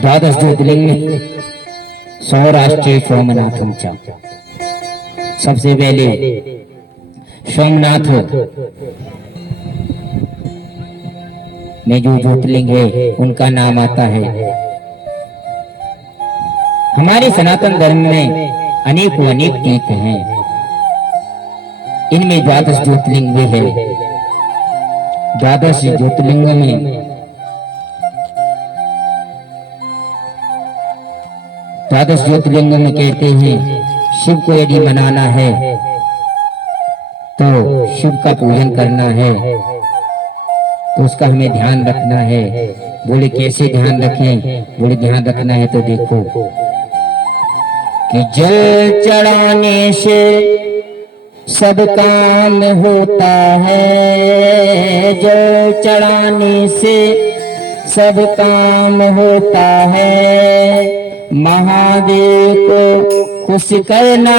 द्वादश ज्योतिर्लिंग सौराष्ट्रीय सोमनाथम च। सबसे पहले सोमनाथ में जो ज्योतिर्लिंग है उनका नाम आता है। हमारे सनातन धर्म में अनेक तीर्थ हैं, इनमें द्वादश ज्योतिर्लिंग भी है। द्वादश ज्योतिर्लिंगों में द्वादश ज्योतिर्लिंगों में कहते हैं शिव को यदि मनाना है तो शिव का पूजन करना है तो उसका हमें ध्यान रखना है। बोले कैसे ध्यान रखें? बोले ध्यान रखना है तो देखो कि जल चढ़ाने से सब काम होता है, जल चढ़ाने से सब काम होता है। महादेव को खुश करना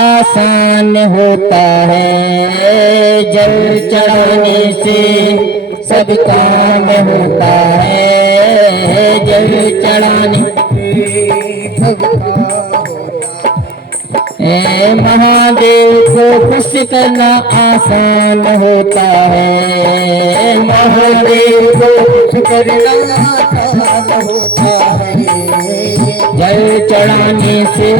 आसान होता है, जल चढ़ाने से सब काम होता है, जल चढ़ाने महादेव को खुश करना आसान होता है, महादेव को खुश करना आसान होता है जल चढ़ाने से।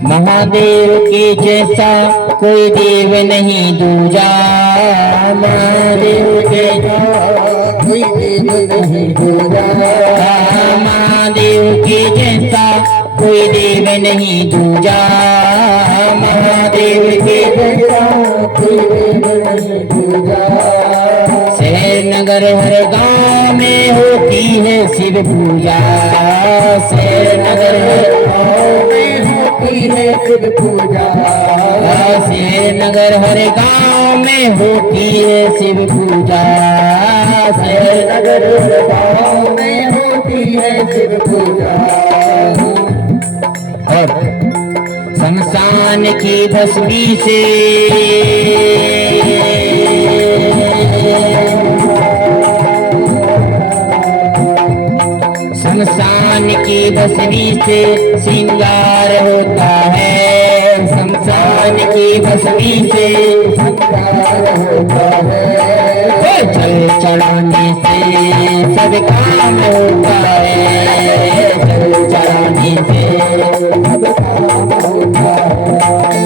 महादेव के जैसा कोई देव नहीं दूजा, महादेव के कोई देव नहीं दूजा, महादेव के जैसा कोई देव नहीं दूजा, महादेव के जैसा कोई देव नहीं दूजा। शहर नगर हर गांव में होती है शिव पूजा, शहर नगर हर गांव में होती है शिव पूजा, शहर नगर हर गांव में होती है शिव पूजा, शहर नगर हर गांव में होती है शिव पूजा। और शमशान की भस्मी से शमशान की भस्मी से श्रृंगार होता है, शमशान की भस्मी से श्रृंगार होता है, जल चढ़ाने से सब काम होता है, जल चढ़ाने से सब काम होता है।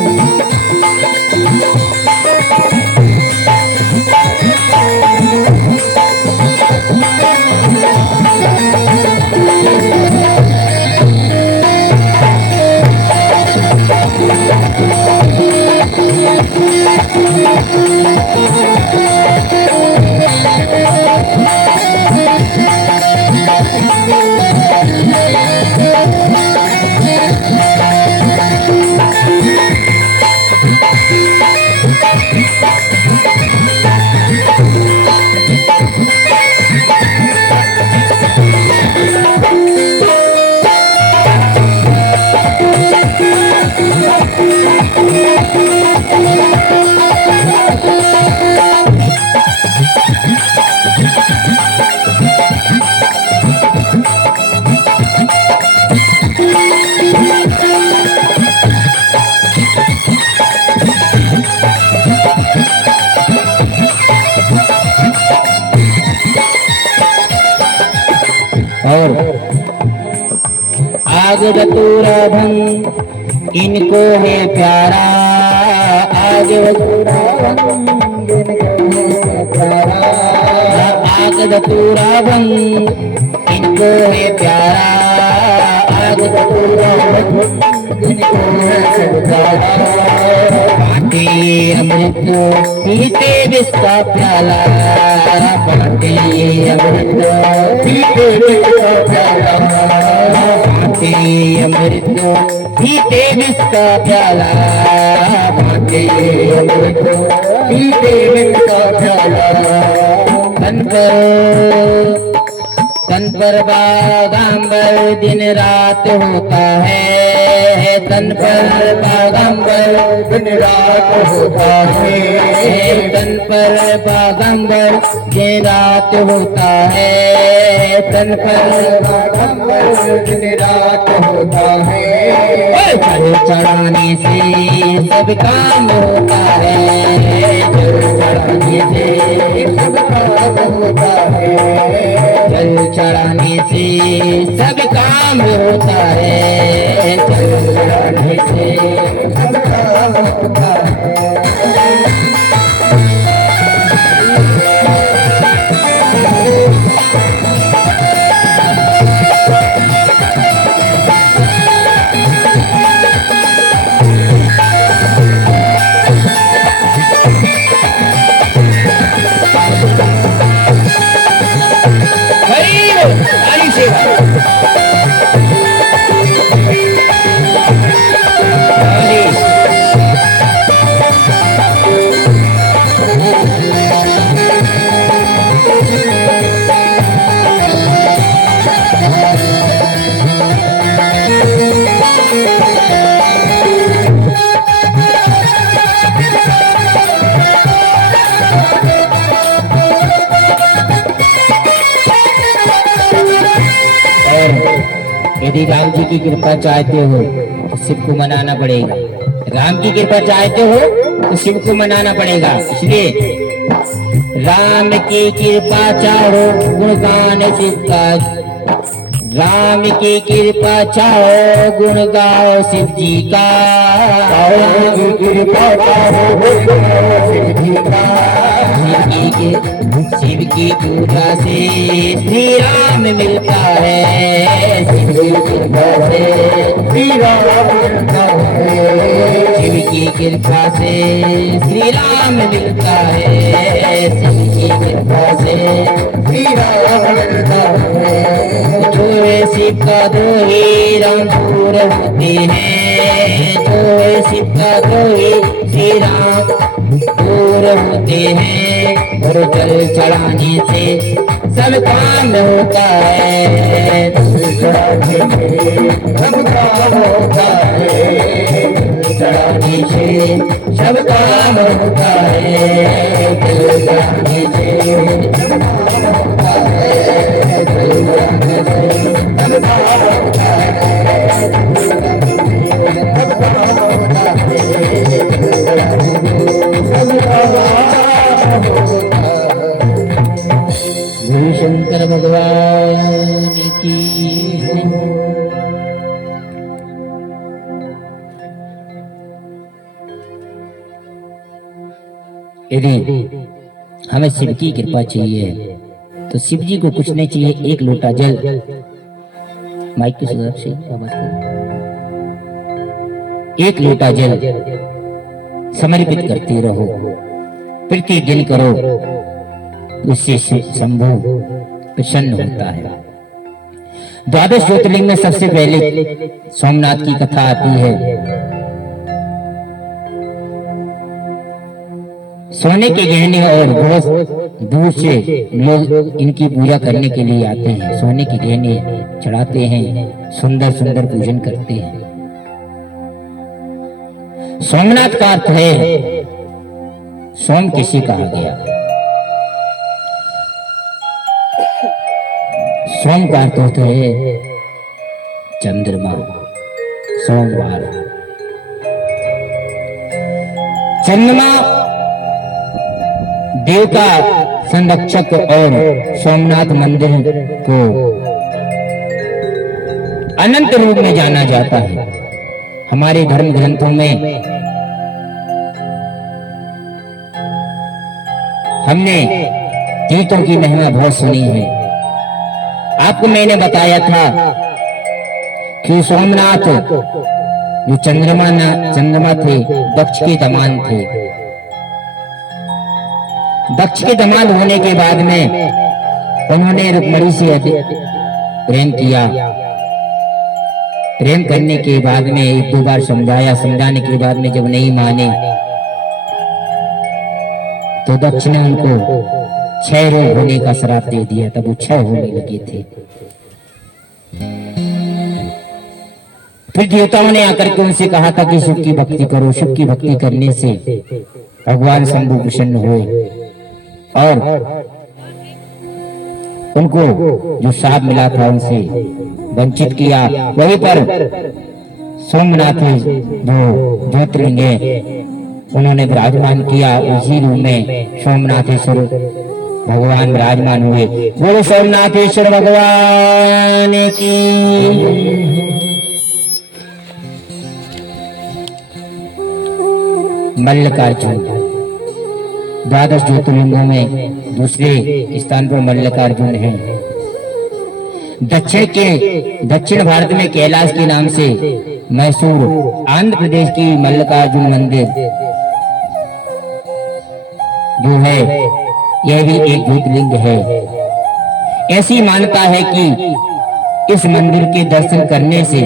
और आग धतूरा भंग इनको है प्यारा, आग धतूरा भंग इनको है प्यारा, आग धतूरा भंग इनको जिनको है प्यारा, आग जिनको है सरदारा, बाटे अमृत पीते विष का प्याला, बाटे अमृत पीते विष का प्याला, बाटे अमृत पीते विष का प्याला, बाटे अमृत पीते विष का प्याला। तन पर बागंबर दिन रात होता है, तन पर बागंबर दिन रात होता है, तन पर बागंबर दिन रात होता है, तन पर बागंबर दिन रात होता है। जल चढ़ाने से सब काम होता है, जल चढ़ाने से सब काम होता है, जल चढ़ाने से सब काम होता है, जल चढ़ाने से सब काम होता है। यदि राम जी की कृपा चाहते हो तो शिव को मनाना पड़ेगा, राम की कृपा चाहते हो तो शिव को मनाना पड़ेगा। इसलिए राम की कृपा चाहो गुणगान शिव का, राम की कृपा चाहो गुण गाओ शिव जी का, राम की कृपा चाहो गुण गाओ शिव जी का, शिव की पूजा से श्री राम मिलता है, शिव की कृपा से श्री राम मिलता है, शिव की कृपा से श्री राम मिलता है, शिव की कृपा से श्री राम मिलता है। जो शिव का द्रोही राम दूर होते हैं, जो शिव का द्रोही श्री राम दूर होते हैं, और जल चढ़ाने से सब काम होता है, जल चढ़ाने से सब काम होता है, जल चढ़ाने से सब काम होता है, जल चढ़ाने से सब काम होता है, जल चढ़ाने से सब काम होता है, सब काम होता है। गुरु शंकर भगवान की यदि हमें शिव की कृपा चाहिए तो शिव जी को कुछ नहीं चाहिए, एक लोटा जल, माइक की तरफ से आवाज करो, एक लोटा जल समर्पित करते रहो, प्रतिदिन करो, उससे शंभु प्रसन्न होता है। द्वादश ज्योतिर्लिंग में सबसे पहले सोमनाथ की कथा आती है। सोने के गहने और बहुत दूर से लोग इनकी पूजा करने के लिए आते हैं, सोने के गहने चढ़ाते हैं, सुंदर सुंदर पूजन करते हैं। सोमनाथ का अर्थ है सोम किसी कहा गया, सोम का अर्थ होता है चंद्रमा, सोमवार। चंद्रमा देव का संरक्षक और सोमनाथ मंदिर को अनंत रूप में जाना जाता है। हमारे धर्म ग्रंथों में हमने तीर्थों की महिमा बहुत सुनी है। आपको मैंने बताया था कि सोमनाथ जो चंद्रमा थे, दक्ष के दामाद थे। दक्ष के दामाद होने के बाद में उन्होंने रुक्मणी से प्रेम किया। प्रेम करने के बाद में एक दो बार समझाया, समझाने के बाद में जब नहीं माने तो दक्ष ने उनको 6 रोग होने का श्राप दे दिया। तब वो 6 होने लगे थे। फिर देवताओं ने आकर के उनसे कहा था कि शिव की भक्ति करो। शिव की भक्ति करने से भगवान शंभु प्रसन्न हुए और उनको जो शाप मिला था उनसे वंचित किया। वहीं पर सोमनाथ जो ज्योतिर्लिंग है उन्होंने विराजमान किया। उसी रूप में सोमनाथेश्वर भगवान विराजमान हुए। बोलो सोमनाथेश्वर भगवान की। मल्लिकार्जुन 12 ज्योतिर्लिंगों में दूसरे स्थान पर मल्लिकार्जुन है। दक्षिण भारत में कैलाश के नाम से मैसूर आंध्र प्रदेश की मल्लिकार्जुन मंदिर जो है यह भी एक ज्योतिर्लिंग है। ऐसी मान्यता है कि इस मंदिर के दर्शन करने से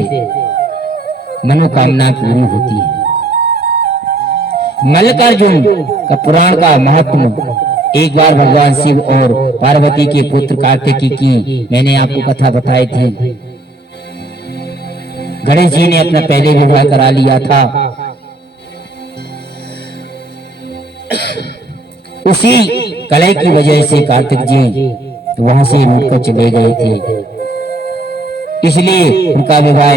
मनोकामना पूरी होती है। मल्लिकार्जुन का पुराण का महत्व एक बार भगवान शिव और पार्वती के पुत्र कार्तिकेय की मैंने आपको कथा बताई थी। गणेश जी ने अपना पहले विवाह करा लिया था। उसी कलह की वजह से कार्तिक जी वहां से रूठ कर चले गए थे। इसलिए उनका विवाह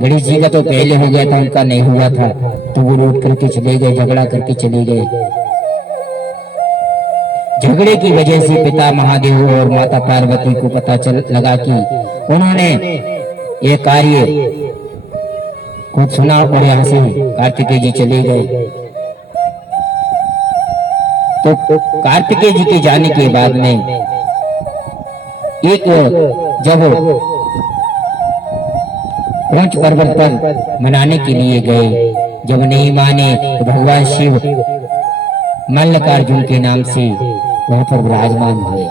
गणेश जी का तो पहले हो गया था, उनका नहीं हुआ था, तो वो रूठ करके चले गए, झगड़ा करके चले गए। झगड़े की वजह से पिता महादेव और माता पार्वती को पता चल लगा कि उन्होंने ये कार्य खुद सुना और यहाँ से कार्तिकेय जी चले गए। तो कार्तिकेय जी के जाने के बाद में एक जब कोंच पर्वत पर मनाने के लिए गए, जब नहीं माने तो भगवान शिव मल्लिकार्जुन के नाम से वहां पर विराजमान हुए।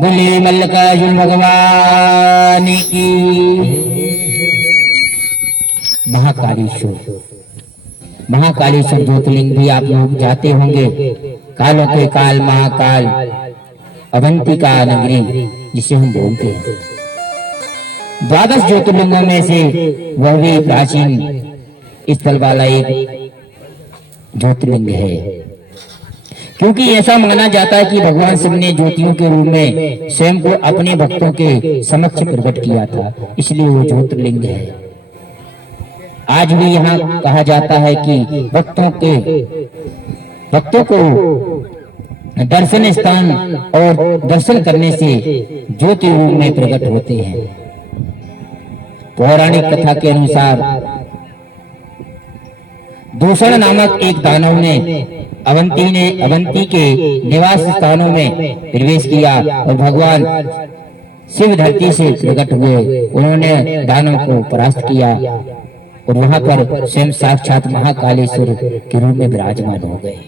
बोले मल्लिकार्जुन भगवान की। महाकालेश्वर ज्योतिर्लिंग भी आप लोग जाते होंगे। कालों के काल महाकाल अवंतिका नगरी जिसे हम बोलते हैं। 12 ज्योतिर्लिंगों में से वह भी प्राचीन स्थल वाला एक ज्योतिर्लिंग है, क्योंकि ऐसा माना जाता है कि भगवान शिव ने ज्योतियों के रूप में स्वयं को अपने भक्तों के समक्ष प्रकट किया था, इसलिए वो ज्योतिर्लिंग है। आज भी यहाँ कहा जाता है कि भक्तों को दर्शन स्थान और दर्शन करने से ज्योति रूप में प्रकट होते हैं। पौराणिक कथा के अनुसार दूषण नामक एक दानव ने अवंती के निवास स्थानों में प्रवेश किया और भगवान शिव धरती से प्रकट हुए। उन्होंने दानव को परास्त किया और वहां पर स्वयं साक्षात महाकालेश्वर के रूप में विराजमान हो गए।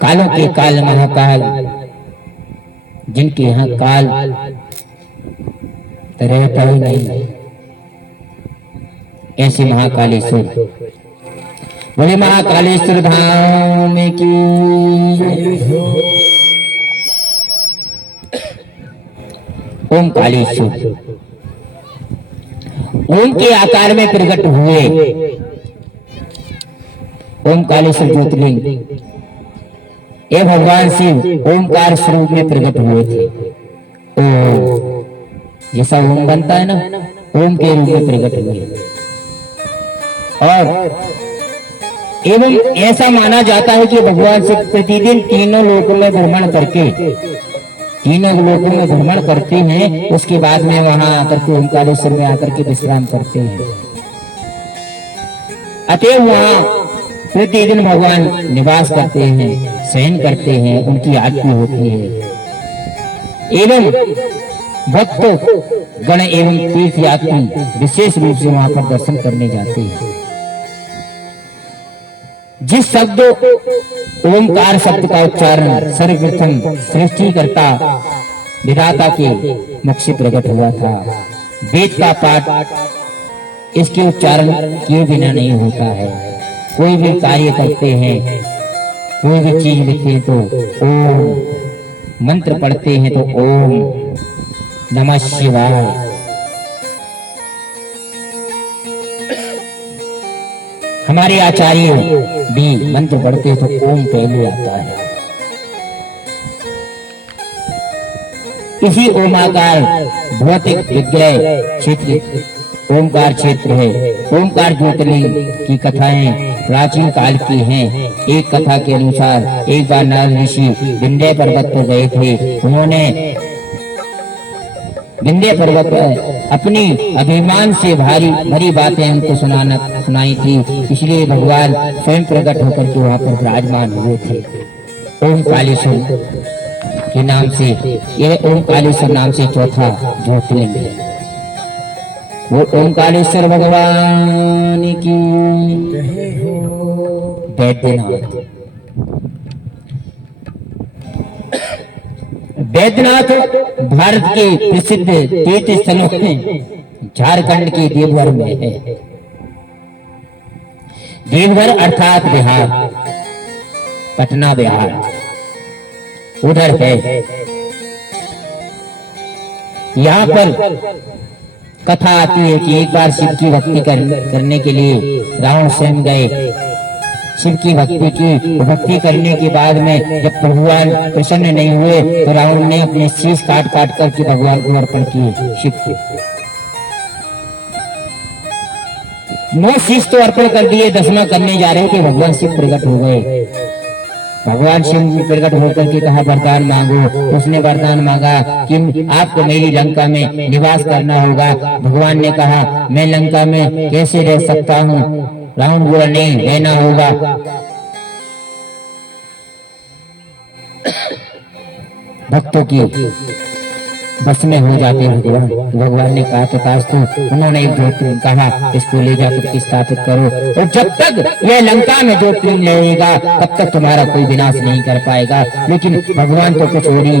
कालों के काल महाकाल, जिनके यहाँ काल रहता ही नहीं, ऐसे महाकालेश्वर। बोले महाकालेश्वर धाम की। ओम कालेश्वर ओम के आकार में प्रकट हुए। ओम कालेश्वर ज्योतिर्लिंग ये भगवान शिव ओमकार स्वरूप में प्रकट हुए थे। ओम जैसा ओम बनता है ना, ओम के रूप में प्रकट हुए। और एवं ऐसा माना जाता है कि भगवान शिव प्रतिदिन तीनों लोकों में भ्रमण करते हैं। उसके बाद में वहां आकर के ओमकारेश्वर में आकर के विश्राम करते हैं। अतएव वहां प्रतिदिन भगवान निवास करते हैं, शयन करते हैं, उनकी आरती होती है। एवं भक्त गण एवं तीर्थ यात्री विशेष रूप से वहां पर दर्शन करने जाते हैं। जिस शब्द ओंकार शब्द का उच्चारण सर्वप्रथम सृष्टिकर्ता विधाता के मुख से प्रकट हुआ था, वेद का पाठ इसके उच्चारण किए बिना नहीं होता है। कोई भी कार्य करते हैं, कोई भी चीज लिखते हैं तो ओम, मंत्र पढ़ते हैं तो ओम नमः शिवाय। हमारे आचार्य भी मंत्र पढ़ते हैं तो ओम पहले आता है। इसी ओमाकार भौतिक विग्रह क्षेत्र ओमकार क्षेत्र है। ओमकार ज्योतिर्लिंग की कथाएं प्राचीन काल की हैं। एक कथा के अनुसार एक बार नारद ऋषि विंध्य पर्वत पर गए थे। उन्होंने विंध्य पर्वत पर अपनी अभिमान से भरी बातें उनको सुनाई थी, इसलिए भगवान स्वयं प्रकट होकर के वहां पर विराजमान हुए थे। ओमकालेश्वर के नाम से, यह ओमकालेश्वर नाम से चौथा ज्योतिर्लिंग है। वो ओमकारेश्वर भगवान की बैद्यनाथ। बैद्यनाथ भारत के प्रसिद्ध तीर्थ स्थलों में झारखंड के देवघर में है। देवघर अर्थात बिहार, पटना बिहार उधर है। यहाँ पर कथा आती है कि एक बार शिव की भक्ति करने के लिए रावण स्वयं गए। शिव की भक्ति करने के बाद में जब भगवान प्रसन्न नहीं हुए तो रावण ने अपने शीश काट करके भगवान को अर्पण किए। शिव को 9 शीश तो अर्पण कर दिए, 10वां करने जा रहे थे, भगवान शिव प्रकट हो गए। भगवान शिव प्रकट होकर के कहा वरदान मांगो। उसने वरदान मांगा कि आपको मेरी लंका में निवास करना होगा। भगवान ने कहा मैं लंका में कैसे रह सकता हूँ। रावण बोला नहीं, रहना होगा। भक्तों की बस में हो जाते हैं भगवान। भगवान ने कहा तथास्तु। उन्होंने एक ज्योतिर्लिंग कहा इसको ले जाकर के स्थापित करो, और जब तक यह लंका में ज्योतिर्लिंग रहेगा तब तक तुम्हारा कोई विनाश नहीं कर पाएगा। लेकिन भगवान तो कुछ और ही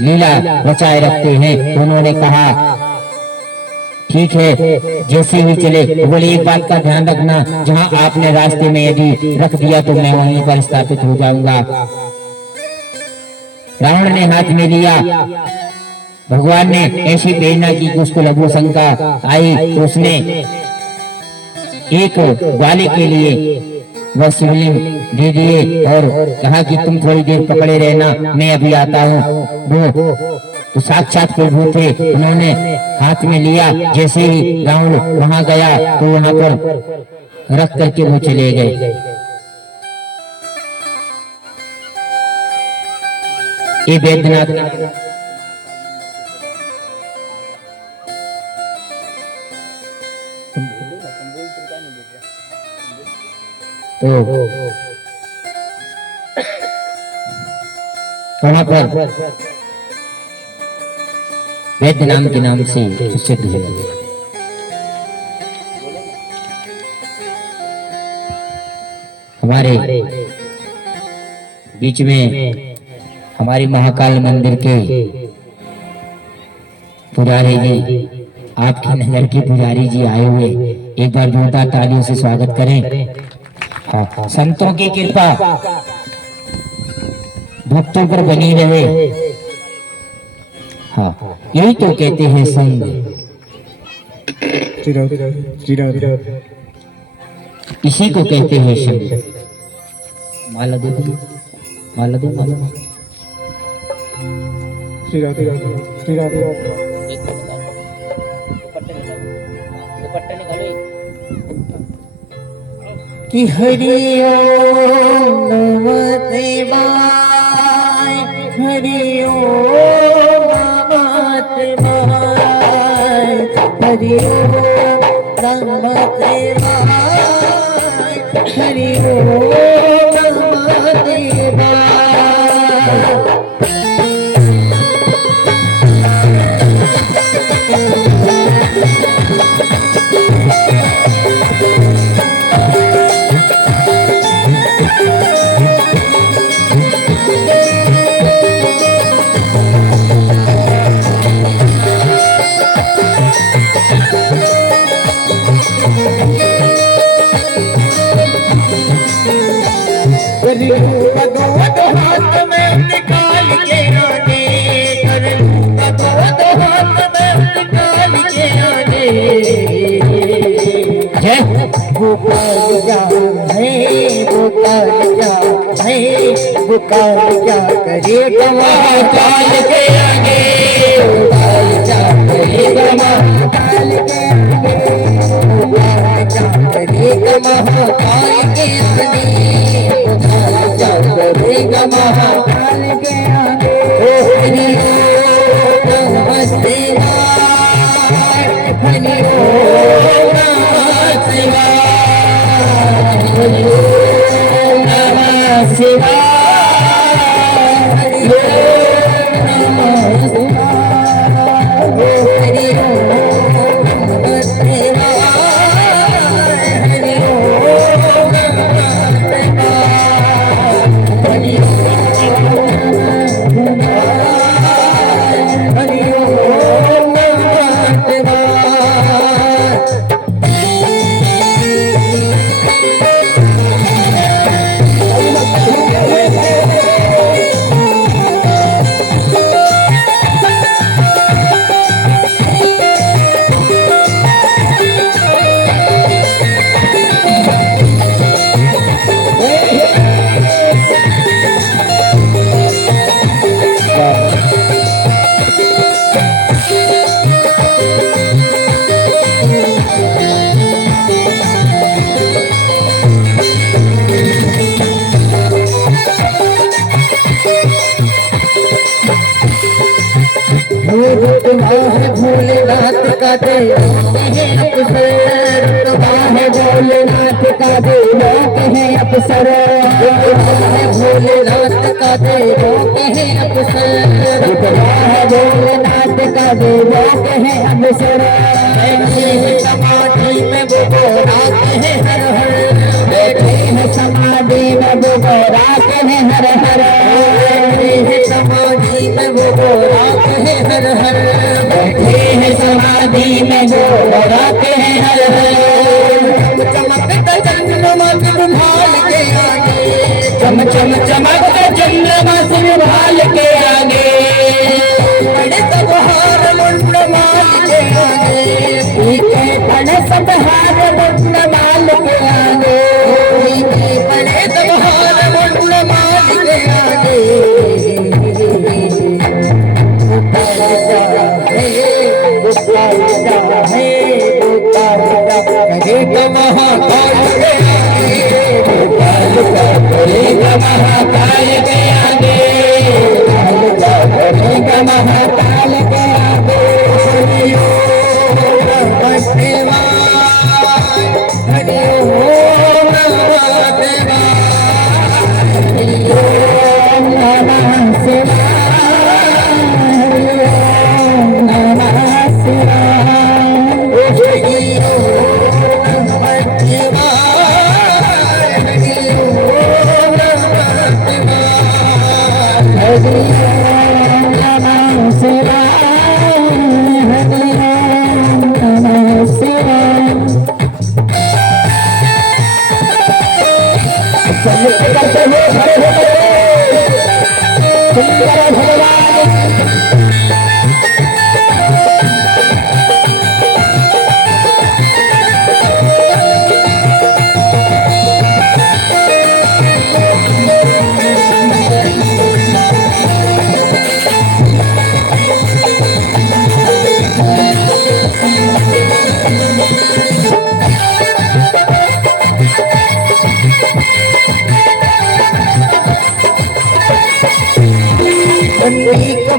लीला रचाए रखते हैं। तो उन्होंने कहा ठीक है, जैसे ही चले। बोले एक बात का ध्यान रखना, जहाँ आपने रास्ते में यदि रख दिया तो मैं वहीं पर स्थापित हो जाऊंगा। रावण ने हाथ में लिया। भगवान ने ऐसी प्रेरणा की कि उसको लघु शंका आई तो उसने एक ग्वाले के लिए वह शिवलिंग दे दिए और कहा कि तुम थोड़ी देर पकड़े रहना, मैं अभी आता हूँ। वो तो साक्षात प्रभु थे। उन्होंने हाथ में लिया। जैसे ही रावण वहां गया तो वहां पर रख करके वो चले गए। ये बैद्यनाथ तो वहां पर वैद्य नाम के नाम से प्रसिद्ध है। हमारे बीच में हमारे महाकाल मंदिर के पुजारी जी, आपके नगर के पुजारी जी आए हुए, एक बार जोरदार तालियों से स्वागत करें। हाँ, संतों की कृपा भक्तों पर बनी रहे। हाँ, यही तो कहते हैं संग। इसी को कहते हैं संग। माला दे दो, माला दो, माला दो। कि हरि ओम नमः शिवाय, हरि ओम नमः शिवाय, हरि ओम नमः शिवाय, हरि ओम नमः शिवाय। गोपाल क्या है, गोपाल क्या है, गोपाल क्या करेगा महाकाल के आगे, गोपाल क्या करेगा महाकाल के आगे, गोपाल क्या करेगा महाकाल के आगे, गोपाल क्या करेगा महाकाल के आगे। हरि ओम नमः शिवाय, हरि ओम नमः शिवाय, हरि ओम नमः शिवाय, हरि ओम नमः शिवाय, हरि ओम नमः शिवाय, हरि ओम नमः शिवाय, हरि भोलेनाथ का देव है अवसर, भोलेनाथ का देव है अवसर, भोलेनाथ का देव है अवसर, भोलेनाथ का देव है अवसर। समाधि में वो गोराते हैं हर हर, बैठे हैं समाधि में वो गोराते हैं हर हर, समाधि में वो गोराते हैं हर हर, बैठे हैं समाधि में वो गोराते हैं हर हर। चमचमकता चंद्रमा सिंभाल के आगे, चमचम चमकता चंद्रमा सिंभाल के आगे, बड़े सब हार मुंड माल के आगे, पीछे बड़े सब हार मुंड माल के आगे, पीछे बड़े सब हार मुंड माल के आगे। महाकाल के आगे, गोपाल का करेगा महाकाल के आगे, गोपाल का करेगा महाकाल के आगे। हरि ओम नमः शिवाय, हरि ओम नमः शिवाय, हरि ओम नमः शिवाय, हरि ओम नमः शिवाय, हरि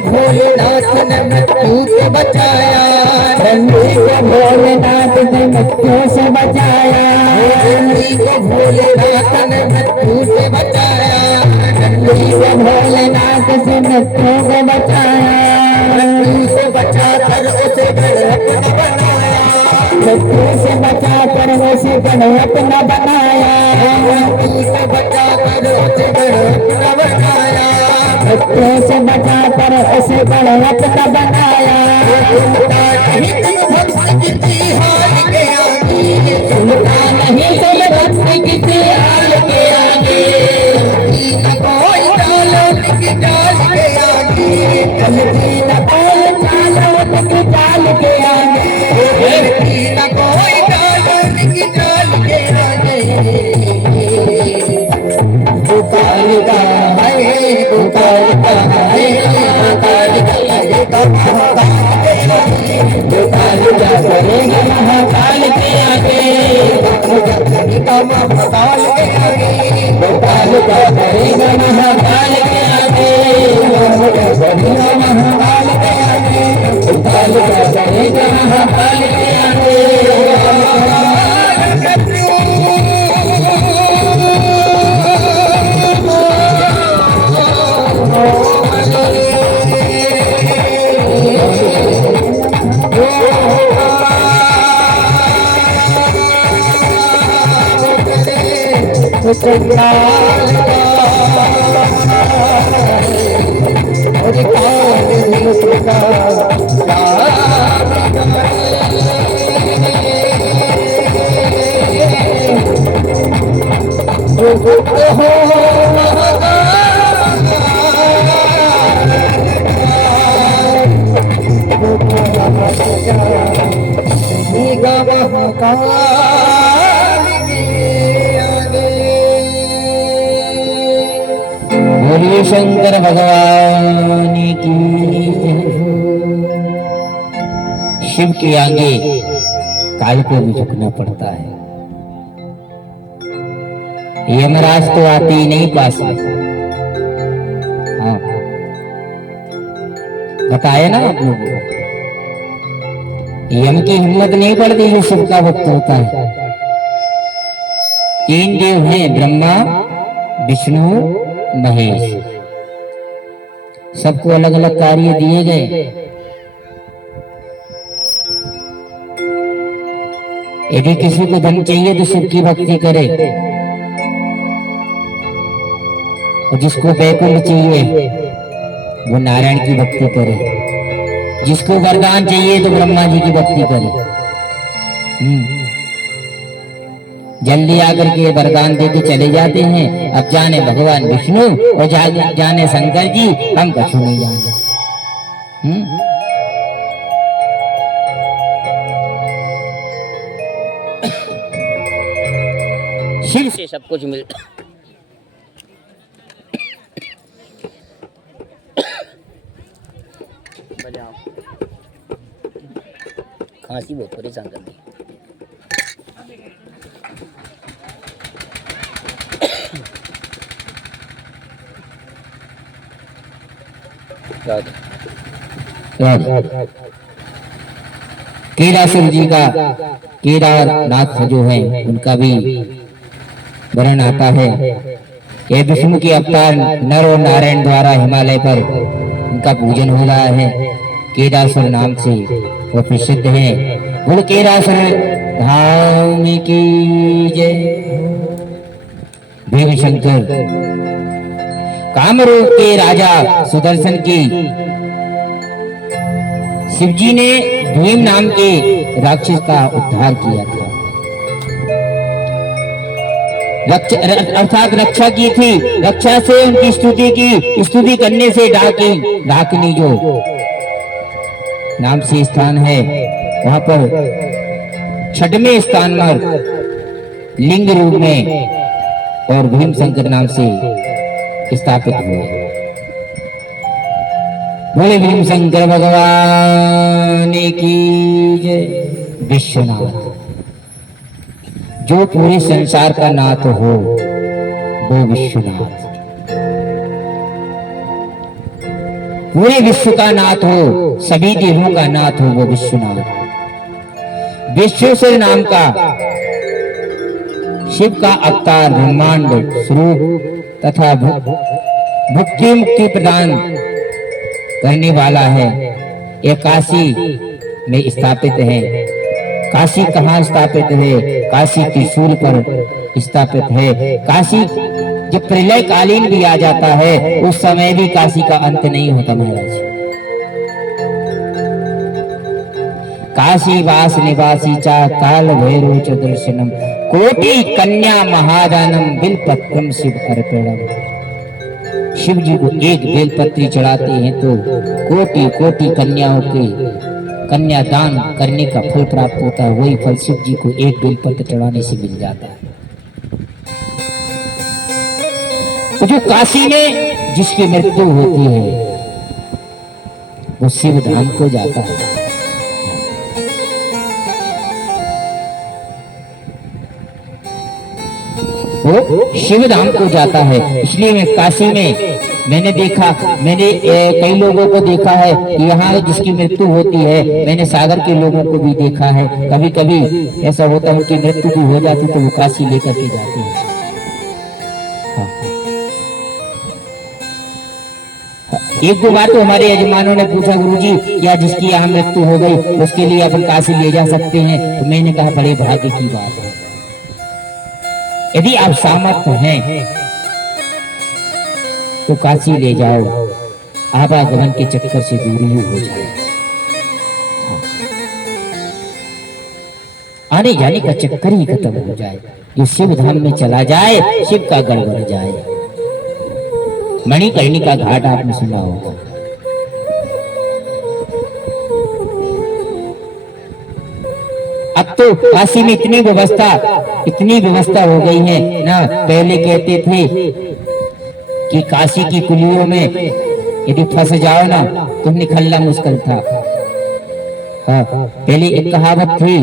भोलेनाथ ने मृत्यु से बचाया, ठंडी को भोलेनाथ ने मृत्यु से बचाया, ठंडी को भोलेनाथ ने मृत्यु से बचाया, ठंडी को भोलेनाथ से मृत्यु से बचाया, मृत्यु से बचाकर उसे गणपति बनाया, मृत्यु से बचाकर उसे गणपति बनाया, मृत्यु से बचाकर उसे गणपति बनाया, मृत्यु से बचाकर उसे गणपति बनाया। नहीं तुम भक्ति की हाल के आगे, सुनता नहीं तुम भक्ति की हाल के आगे, कोई डालो की डाल के आगे, चलती न कोई डालो की डाल के आगे, कोई डालो की डाल के आगे। करेगा महाकाल के आगे तो गोपाल क्या करेगा महाकाल के आगे महाकाल के आगे गोपाल क्या करेगा महाकाल के आगे महाकाल के आगे गोपाल क्या करेगा महाकाल के आगे बोलिए शंकर भगवान की। शिव के आगे काल को भी झुकना पड़ता है। यमराज तो आते ही नहीं पास में। हाँ बताया ना आप लोगों को, यम की हिम्मत नहीं पड़ती जो शिव का भक्त होता है। 3 देव हैं, ब्रह्मा विष्णु महेश। सबको अलग अलग कार्य दिए गए। यदि किसी को धन चाहिए तो शिव की भक्ति करे, और जिसको वैकुंठ चाहिए वो नारायण की भक्ति करे, जिसको वरदान चाहिए तो ब्रह्मा जी की भक्ति करे। जल्दी आकर के वरदान देके चले जाते हैं। अब जाने भगवान विष्णु और जाने शंकर जी, हम कछु नहीं जाने। शिव से सब कुछ मिलता। खांसी बहुत परेशान कर दी। केदारनाथ जी का, केदारनाथ जो है उनका भी वर्णन आता है। ये विष्णु के अवतार नर और नारायण द्वारा हिमालय पर उनका पूजन हो रहा है। केदारनाथ नाम से वो प्रसिद्ध है। बोल केदारनाथ धाम की जय। भीम शंकर कामरूप के राजा सुदर्शन की शिवजी ने भीम नाम के राक्षस का उद्धार किया था। अर्थात रक्षा की थी। रक्षा से उनकी स्तुति की, स्तुति करने से डाकिनी जो नाम से स्थान है, वहां पर 6वें स्थान पर लिंग रूप में और भीम शंकर नाम से स्थापित हुए। बोले भीम शंकर भगवान की जय। विश्वनाथ जो पूरे संसार का नाथ हो वो विश्वनाथ, पूरे विश्व का नाथ हो, सभी देवों का नाथ हो वो विश्वनाथ। विश्वेश्वर नाम का शिव का अवतार ब्रह्मांड स्वरूप तथा भुक्ति मुक्ति प्रदान करने वाला है। ये काशी में स्थापित है। काशी कहाँ स्थापित है? काशी त्रिशूल पर स्थापित है। काशी जब प्रलय कालीन भी आ जाता है उस समय भी काशी का अंत नहीं होता महाराज। काशी वास निवासी चा काल भैरव च दर्शनम कोटि कन्या महादानम बिलपत्रम शिव अर्पणम। शिव जी को एक बेलपत्री चढ़ाते हैं तो कोटि कोटि कन्याओं के कन्यादान करने का फल प्राप्त होता है। वही फल शिव जी को एक बेलपत्र चढ़ाने से मिल जाता है। तो जो काशी में जिसकी मृत्यु होती है वो शिव धाम को जाता है। वो शिव धाम को जाता है। इसलिए मैं काशी में मैंने देखा, मैंने कई लोगों को देखा है कि यहाँ जिसकी मृत्यु होती है, मैंने सागर के लोगों को भी देखा है। कभी कभी ऐसा होता है उनकी मृत्यु भी हो जाती तो वो काशी लेकर के जाते हैं। एक दो बार तो हमारे यजमानों ने पूछा, गुरुजी क्या जिसकी यहाँ मृत्यु हो गई उसके लिए अपन काशी ले जा सकते हैं? तो मैंने कहा बड़े भाग्य की बात है। यदि आप सामर्थ्य हैं तो काशी ले जाओ, आवागमन के चक्कर से दूरी हो जाए, आने जाने का चक्कर ही खत्म हो जाए। जो शिव धाम में चला जाए शिव का गढ़ बन जाए। मणिकर्णिका घाट आपने सुना होगा। अब तो काशी में इतनी व्यवस्था हो गई है ना। पहले कहते थे कि काशी की कुलियों में यदि फंस जाओ ना तो निकलना मुश्किल था। हाँ, पहले एक कहावत थी,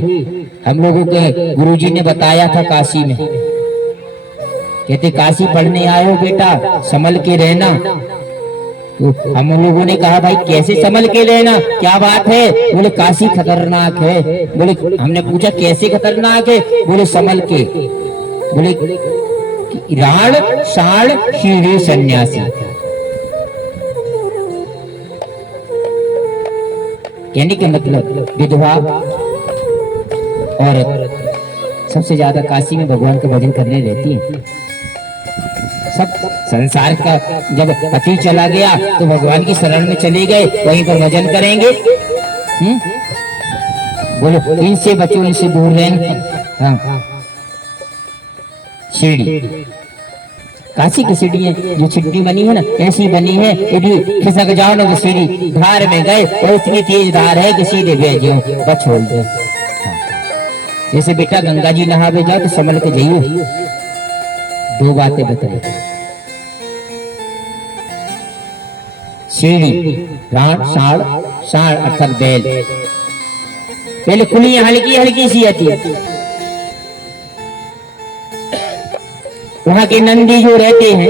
हम लोगों के गुरुजी ने बताया था काशी में। कहते काशी पढ़ने आए हो बेटा, संभल के रहना। तो हम लोगों ने कहा भाई कैसे संभल के रहना, क्या बात है? बोले काशी खतरनाक है। बोले, हमने पूछा कैसे खतरनाक है? बोले संभल के। बोले राण साण शीढ़ी सन्यासी, कहने के मतलब विधवा औरत सबसे ज्यादा काशी में भगवान का भजन करने रहती है। सब संसार का जब पति चला गया तो भगवान की शरण में चले गए, वहीं पर भजन करेंगे। बोलो इनसे बचो, इनसे दूर रहना। हाँ, सीढ़ी काशी की सीढ़ी है, जो सीढ़ी बनी है ना ऐसी बनी है, यदि खिसक जाओ ना तो सीढ़ी धार में गए और इतनी तेज धार है कि सीधे भेजो बछोड़ दे। जैसे बेटा गंगा जी नहावे जाओ तो संभल के जाइयो। दो बातें बताई, सीढ़ी राण साड़ साड़ अर्थात बैल। पहले कुलियां हल्की हल्की सी आती है, वहां के नंदी जो रहते हैं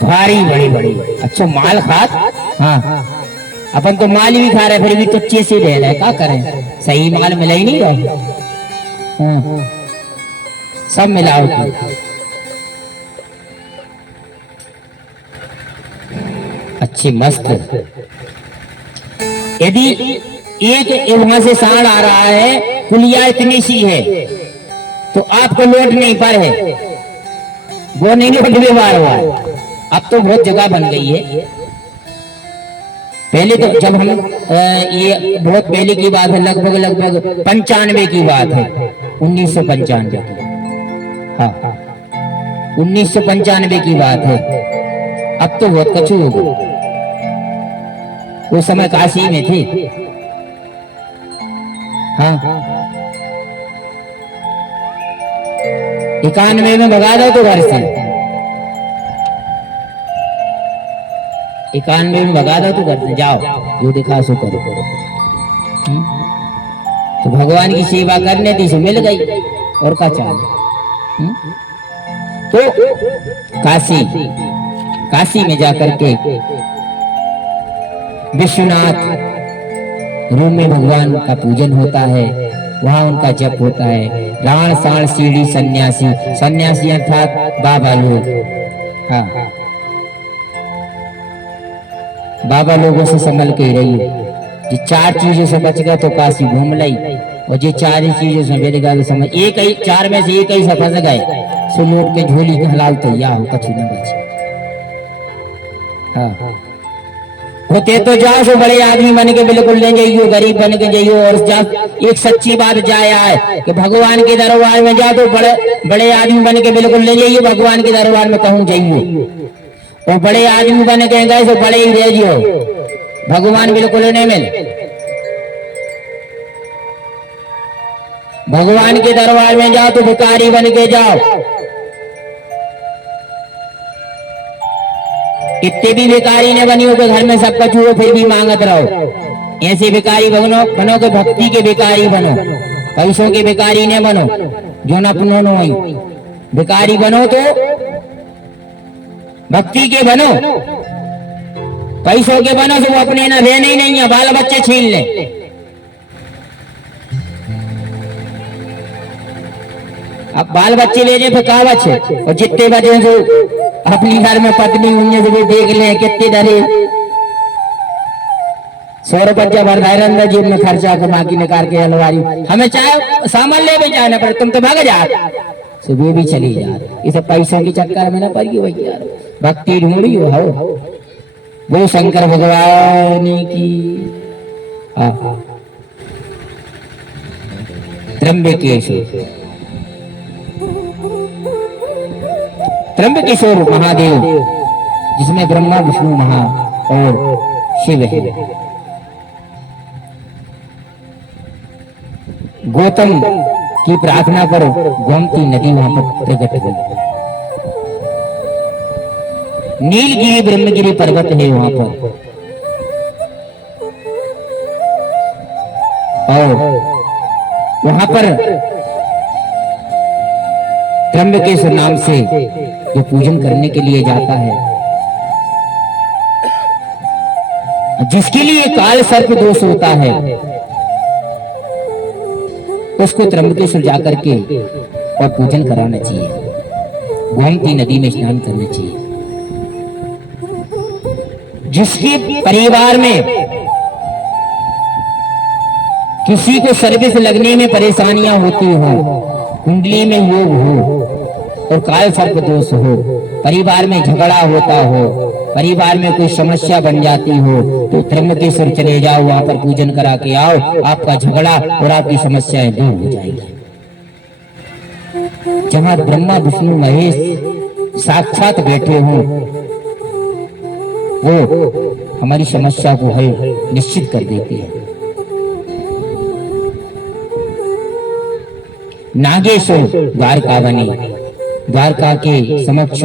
भारी बड़ी बड़ी। अच्छा माल खात, हाँ अपन तो माल भी खा रहे फिर भी कच्चे से रह रहे, क्या करें? सही माल मिला ही नहीं रहा। हाँ, सब मिलावटी। अच्छी मस्त। यदि एक वहां से सांड आ रहा है, कुलिया इतनी सी है तो आपको लोट नहीं पर है, वो नहीं लोट व्यवहार हुआ है। अब तो बहुत जगह बन गई है। पहले तो जब हम ये बहुत पहले की बात है, लगभग 95 की बात है, 1995 की। हाँ 1995 की बात है। अब तो बहुत कछु हो गया। उस समय काशी में थे। हाँ 91 में भगा दो तो घर से, 91 में भगा दो तो घर से, जाओ जो दिखा सो करो। तो भगवान की सेवा करने थी सो मिल गई, और क्या चाहिए? तो काशी में जाकर के विश्वनाथ रूम में भगवान का पूजन होता है, वहां उनका जप होता है। राण साण सीढ़ी सन्यासी, सन्यासी अर्थात बाबा लोग। हाँ, बाबा लोगों से संभल के रहिए। जो चार चीजों से बच गया तो काशी घूम लाई, और जो चार ही चीजों से बच गया तो समझ एक ही, चार में से एक ही से फंस गए सो लौट के झोली के हलाल तैयार हो, कछु न बचे। हाँ, होते तो जाओ सो बड़े आदमी बन के बिल्कुल ले जाइयो, गरीब बन के जाइयो। और जा एक सच्ची बात जाए आए कि भगवान के दरबार में जा तो बड़े आदमी बन के बिल्कुल ले जाइयो, भगवान के दरबार में कहूं जाइयो। और बड़े आदमी बन के गए तो बड़े ही रह जियो, भगवान बिल्कुल नहीं मिले। भगवान के दरबार में जाओ तो भिखारी बन के जाओ, कितने भी भिखारी ने बनी हो के घर में सब कछु हो फिर भी मांगत रहो। ऐसे भिखारी बनो के भक्ति के भिखारी बनो, पैसों के भिखारी ने बनो जो न अपनो न होई। भिखारी बनो तो भक्ति के बनो, पैसों के बनो तो वो अपने ना रहने ही नहीं है, बाल बच्चे छीन ले। अब बाल बच्चे ले जाए फिर कहा बच्चे, और जितने बजे जो अपनी घर में पत्नी हुई से देख ले कितने डरे। 100 रुपया भर अंदर जेब में खर्चा कमा की निकाल के हलवारी हमें चाहे सामान ले भी जाना पर तुम तो भाग जा, सुबह भी चली जा। इसे पैसों की चक्कर में ना पड़ी भैया, भक्ति ढूंढी हो वो शंकर भगवान की। त्र्यंबकेश्वर त्र्यंबकेश्वर महादेव जिसमें ब्रह्मा विष्णु महा और शिव है। गौतम की प्रार्थना करो, गोमती नदी वहां पर प्रकट हुई। नीलगिरी ब्रह्मगिरी पर्वत है वहां पर, और वहां पर त्र्यंबकेश्वर नाम से जो पूजन करने के लिए जाता है, जिसके लिए काल सर्प दोष होता है, उसको त्र्यंबकेश्वर जाकर के और पूजन कराना चाहिए, गोमती नदी में स्नान करना चाहिए। जिसके परिवार में किसी को सर्विस लगने में परेशानियां होती हो, कुंडली में योग हो और काल सर्प दोष हो, परिवार में झगड़ा होता हो, परिवार में कोई समस्या बन जाती हो, तो त्र्यंबकेश्वर चले जाओ, वहां पर पूजन करा के आओ, आपका झगड़ा और आपकी समस्याएं दूर हो जाएंगी। जहां ब्रह्मा विष्णु महेश साक्षात बैठे हों, वो हमारी समस्या को हल निश्चित कर देते हैं। नागेश्वर द्वारका बनी, द्वारका के समक्ष,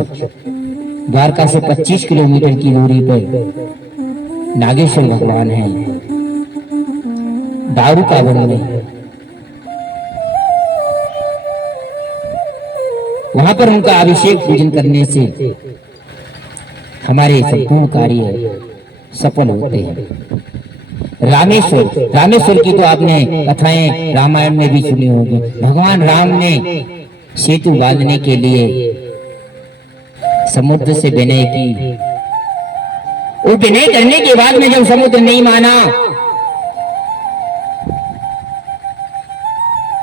द्वारका से 25 किलोमीटर की दूरी पर नागेश्वर भगवान है, दारुका वन में। वहां पर उनका अभिषेक पूजन करने से हमारे संपूर्ण कार्य सफल होते हैं। रामेश्वर, रामेश्वर की तो आपने कथाएं रामायण में भी सुनी होगी। भगवान राम ने सेतु बांधने के लिए समुद्र से विनय की, और विनय करने के बाद में जब समुद्र नहीं माना,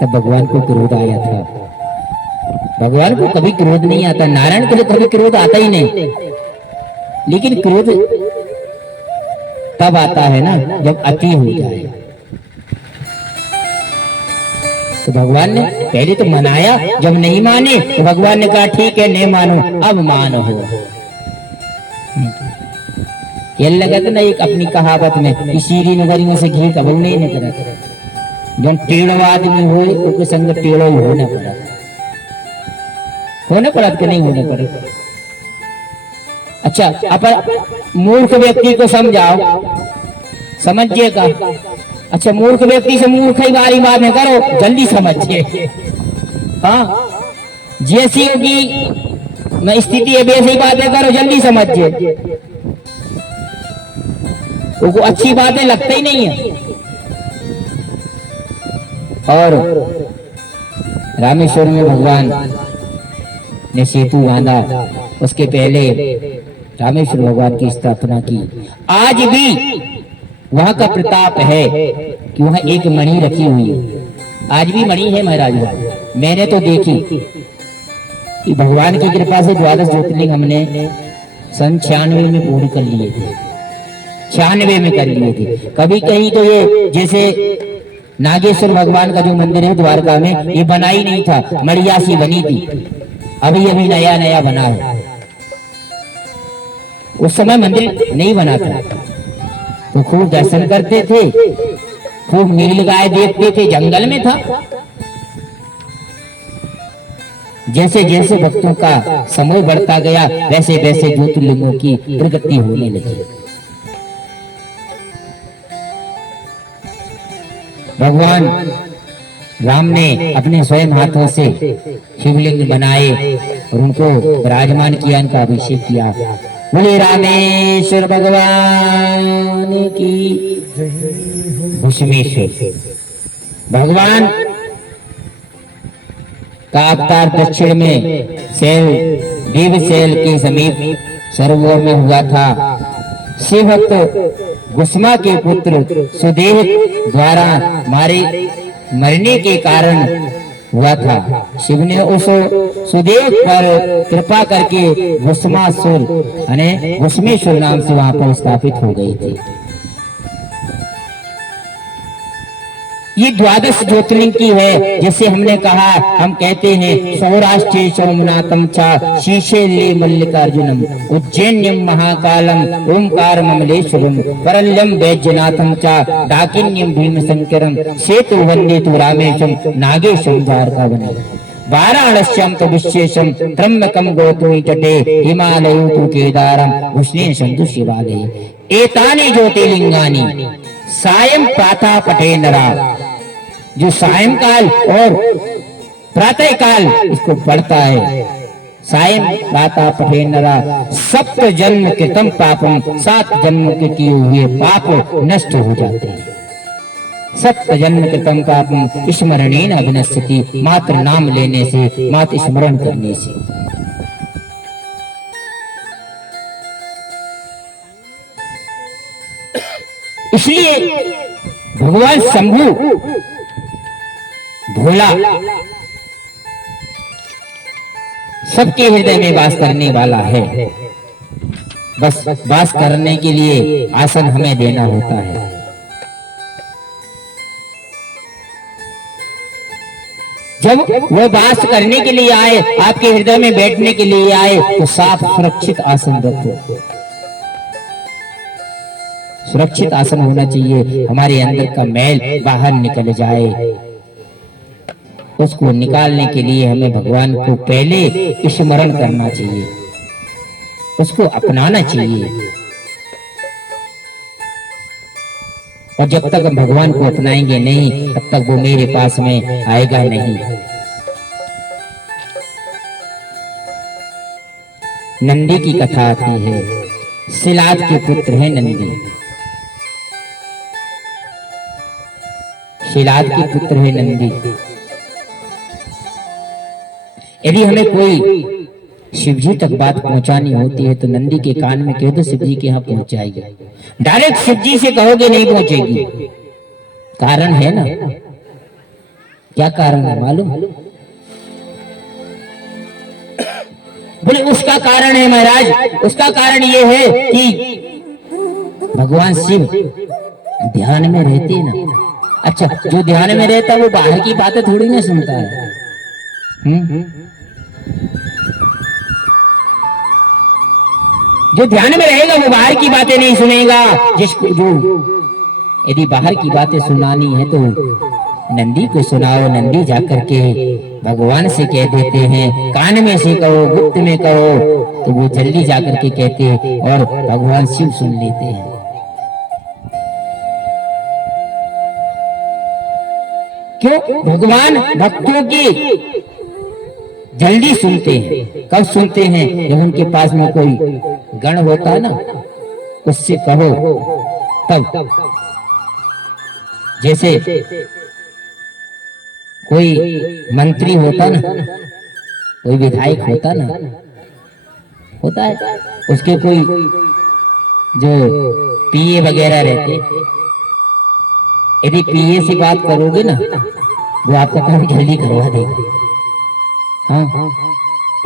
तब भगवान को क्रोध आया था। भगवान को कभी क्रोध नहीं आता, नारायण को तो कभी क्रोध आता ही नहीं, लेकिन क्रोध तब आता है ना जब अति हो जाए। तो भगवान ने पहले तो मनाया, जब नहीं माने तो भगवान ने कहा ठीक है नहीं मानो, अब मानो। ये लगा था ना एक अपनी कहावत में, शीरी नगरियों से घी कबल नहीं निकला, जो टेढ़ो आदमी हो उसके संग टेढ़ो ही होने पड़ा कि नहीं होने पड़े। अच्छा, अपन मूर्ख व्यक्ति को समझाओ, समझिएगा। अच्छा, मूर्ख व्यक्ति से मूर्ख ही बारी बात में करो, जल्दी समझिए। हाँ, जैसी होगी मैं स्थिति है वैसी बातें करो, जल्दी समझिए। वो अच्छी बातें लगता ही नहीं है। और रामेश्वर में भगवान ने सेतु बांधा, उसके पहले रामेश्वर भगवान की स्थापना की। आज भी वहां का प्रताप है कि वहां एक मणि रखी हुई है, आज भी मणि है महाराज। मैंने तो देखी कि भगवान की कृपा से 12 ज्योतिर्लिंग हमने सन 96 में पूर्ण कर लिए थे, 96 में कर लिए थे। कभी कहीं तो ये जैसे नागेश्वर भगवान का जो मंदिर है द्वारका में, ये बना ही नहीं था, मड़िया सी बनी थी, अभी अभी नया नया बना है। उस समय मंदिर नहीं बना था, तो खूब दर्शन करते थे, खूब नील गाय देखते थे, जंगल में था। जैसे जैसे भक्तों का समय बढ़ता गया वैसे वैसे ज्योतिर्लिंगों की प्रगति होने लगी। भगवान राम ने अपने स्वयं हाथों से शिवलिंग बनाए और उनको विराजमान किया, उनका अभिषेक किया। बोले रामेश्वर भगवान की। भस्मेश्वर भगवान का अवतार दक्षिण में सेल देवसेल के समीप सरोवर में हुआ था। शिव भक्त गुस्मा के पुत्र सुदेव द्वारा मरने के कारण हुआ था। शिव ने उस सुदेव पर कृपा करके गुस्मासुर यानी गुस्मेश्वर नाम से वहां पर स्थापित हो गई थी। ये द्वादश ज्योतिर्लिंग की है। जैसे हमने कहा, हम कहते हैं सौराष्ट्र सोमनाथम चा शीशेल्ली मल्लिकार्जुनम उज्जैन्यम महाकालम ओंकार ममलेश्वरम परल्यम वैद्यनाथम चा डाकिन्यम भीमशंकरम सेतु वंदे तु रामेशम नागेशम द्वारकावने वाराणस्याम तो विशेषम त्र्यंबकम गोतुमी तटे हिमालय तु केदारम भूषणेशम तु शिवालये एतानि ज्योतिर्लिंगानि सायं प्रातः पठे नरा। जो सायंकाल और प्रातः काल इसको पढ़ता है, सायं प्रातः पठे नरा सप्त जन्म कृतम पापम, 7 जन्म के किए हुए पाप नष्ट हो जाते हैं। सप्त जन्म कृतम पापम स्मरणेन अभिनश्यति, मात्र नाम लेने से, मात्र स्मरण करने से। इसलिए भगवान शंभु भोला सबके हृदय में वास करने वाला है। बस वास करने के लिए आसन हमें देना होता है। जब वो वास करने के लिए आए, आपके हृदय में बैठने के लिए आए, तो साफ सुरक्षित आसन रखो। सुरक्षित आसन होना चाहिए। हमारे अंदर का मैल बाहर निकल जाए, उसको निकालने के लिए हमें भगवान को पहले स्मरण करना चाहिए, उसको अपनाना चाहिए। और जब तक हम भगवान को अपनाएंगे नहीं, तब तक वो मेरे पास में आएगा नहीं। नंदी की कथा आती है। शिलाद के पुत्र है नंदी। शिलाद के पुत्र है नंदी। यदि हमें कोई शिवजी तक बात पहुंचानी होती है तो नंदी के कान में कह दो, शिवजी के यहाँ पहुंच जाएगी। डायरेक्ट शिवजी से कहोगे नहीं पहुंचेगी। कारण है ना, क्या कारण है मालूम? बोले उसका कारण है महाराज, उसका कारण ये है कि भगवान शिव ध्यान में रहते हैं ना। अच्छा, जो ध्यान में रहता है वो बाहर की बातें थोड़ी ना सुनता है। जो ध्यान में रहेगा वो बाहर की बातें नहीं सुनेगा। जिसको जो यदि बाहर की बातें सुनानी है तो नंदी को सुनाओ। नंदी जाकर के भगवान से कह देते हैं, कान में से कहो, गुप्त में कहो, तो वो जल्दी जाकर के कहते हैं और भगवान शिव सुन लेते हैं। क्यों? भगवान भक्तों की जल्दी सुनते हैं। कब सुनते हैं? जब उनके पास में कोई गण होता है ना, उससे कहो तब। जैसे कोई मंत्री होता ना, कोई विधायक होता ना, होता है, उसके कोई जो पीए वगैरह रहते, यदि पीए से बात करोगे ना, वो आपका काम जल्दी करवा देगा। हाँ,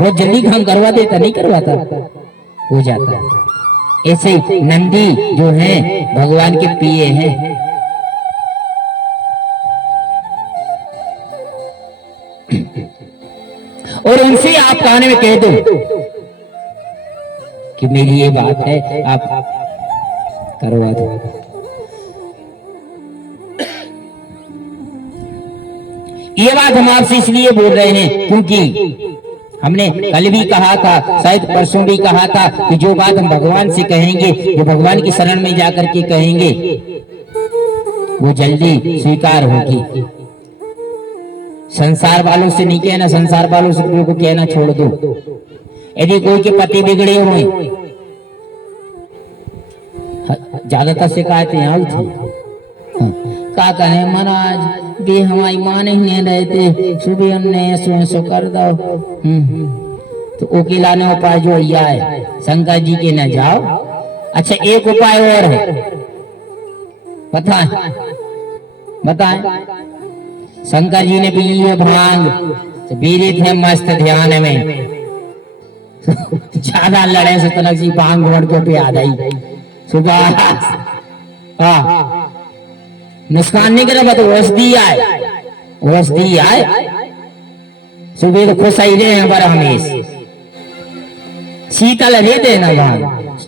वो जल्दी काम करवा देता, नहीं करवाता, हो जाता है। ऐसे नंदी जो है भगवान के पीए हैं। और उनसे आप कान में कह दो कि मेरी ये बात है, आप करवा दो। ये बात हम आपसे इसलिए बोल रहे हैं क्योंकि हमने कल भी कहा था, शायद परसों भी कहा था कि जो बात हम भगवान से कहेंगे, जो भगवान की शरण में जाकर के कहेंगे, वो जल्दी स्वीकार होगी। संसार वालों से नहीं कहना, संसार वालों से को कहना छोड़ दो। यदि कोई के पति बिगड़े हुए, ज्यादातर शिकायतें यहाँ थी, का कहे महाराज भी हमारी मां नहीं रहते, सुबह हमने ऐसो कर दो। तो वकीला ने उपाय जो है, शंकर जी के न जाओ। अच्छा एक उपाय और है, पता है? बताए। शंकर जी ने पी लिया भांग, तो बीरे थे मस्त ध्यान में, ज्यादा लड़े से तनक जी भांग घोड़ के पे आ गई सुबह। हाँ नुकसान नहीं करे, तो औषधि आए सुबह तो खुश ही रहे पर हमेशा शीतल रे देना भाग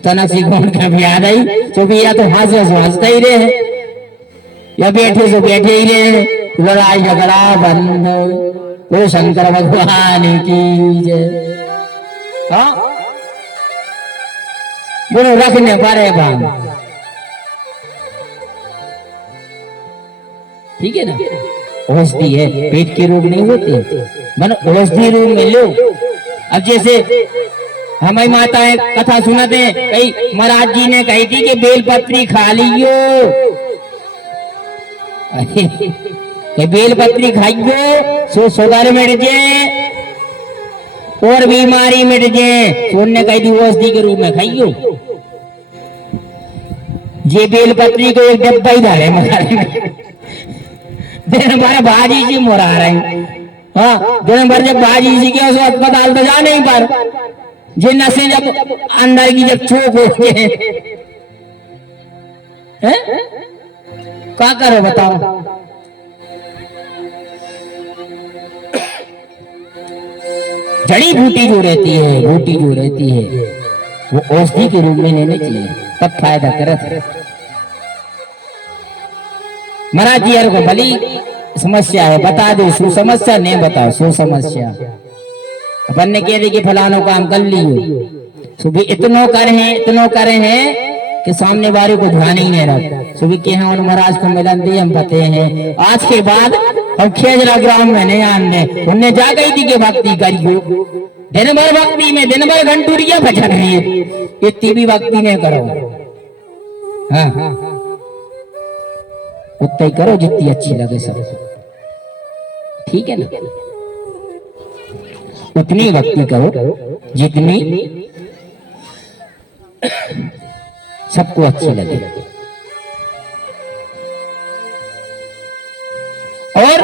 तनक सी घोड़ के पे आ गई सुबह, या तो हंसते ही रहे या बैठे से बैठे ही रहे। लड़ाई झगड़ा बंद, वो शंकर भगवान की जय। हाँ बोलो रखने पारे भाग, ठीक है ना? औषधि है, पेट के रोग नहीं होते, मन औषधि रोग में लो। अब जैसे हमारी माताएं कथा सुनाते हैं, कई महाराज जी ने कही थी कि बेलपत्री खा लियो, बेलपत्री खाइयो सो शुगर मिट जाए और बीमारी मिट जाए। सुनने कही थी औषधि के रूप में खाइयो। ये बेलपत्री को एक डब्बा ही डाले मकाने में, दिन भर भाजी जी मुरा रहे। हाँ दिन भर जब भाजी जी के उस अस्पताल तो जा नहीं पर जे नशे जब अंदर की जब चोक हो गए, क्या करो बताओ? जड़ी बूटी जो रहती है, बूटी जो रहती है, वो औषधि के रूप में लेने चाहिए, तब फायदा करे। महाराज जी यार को भली समस्या है, बता दो सु समस्या, नहीं बताओ सु समस्या। अपन ने कह दी कि फलानो काम कर लियो, सुबह इतनो करे हैं कि सामने वाले को ध्यान ही नहीं रख। सुबह के हैं महाराज को मिलन दी, हम पते हैं आज के बाद हम खेजरा ग्राम में नहीं आने, उनने जा गई थी कि भक्ति करियो, दिन भर भक्ति में, दिन भर घंटूरिया बजा रही है, इतनी भी भक्ति नहीं करो। हाँ उतना ही करो जितनी अच्छी लगे सबको, ठीक है ना? उतनी भक्ति करो जितनी सबको अच्छी लगे। और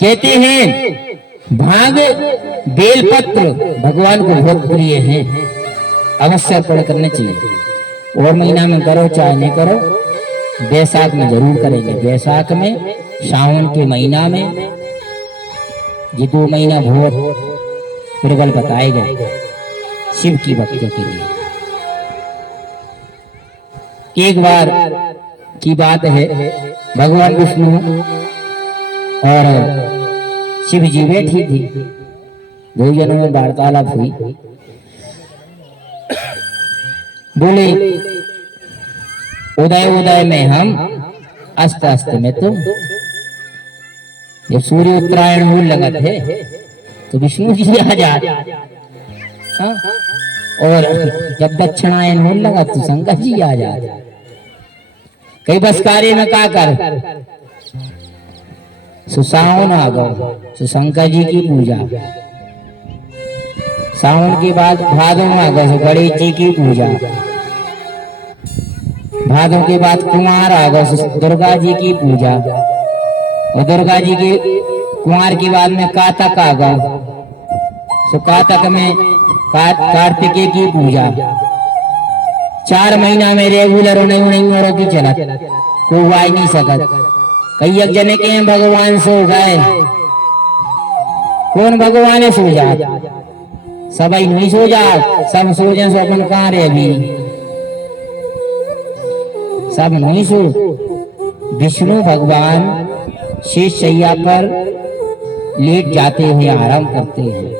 कहते हैं भाग बेलपत्र भगवान को बहुत प्रिय है, अवश्य अर्पण करने चाहिए। और महीना में करो चाहे नहीं करो, बैसाख में जरूर करेंगे। बैसाख में, सावन के महीना में, ये 2 महीना बहुत प्रबल बताए गए शिव की भक्ति के लिए। एक बार की बात है, भगवान विष्णु और शिव जी बैठी थी, 2 जनों में वार्तालाप हुई। बोले उदय में हम, अस्त में तुम। जब सूर्य उत्तरायण होने लगा थे तो विष्णु जी आ जाते, हाँ? और जब दक्षिणायन होने लगा तो शंकर जी आ जाते। कई बस कार्य में का कर सावन आ गो, शंकर जी की पूजा। सावन के बाद भादों आ गए, गणेश जी की पूजा। भादों के बाद कुमार आ गए, दुर्गा जी की पूजा। और दुर्गा जी के कुमार के बाद में कातक आ गए, सो कातक में कार्तिकेय की पूजा। 4 महीना में रेगुलर नहीं की चलत, कोई आ नहीं सकत। कई एक जने के भगवान सो गए, कौन भगवान सो जात? सब नहीं सो जात, सब सो जाए सो अपन कहाँ रे अभी, सब नहीं सो। विष्णु भगवान शेष शैया पर लेट जाते हैं, आराम करते हैं।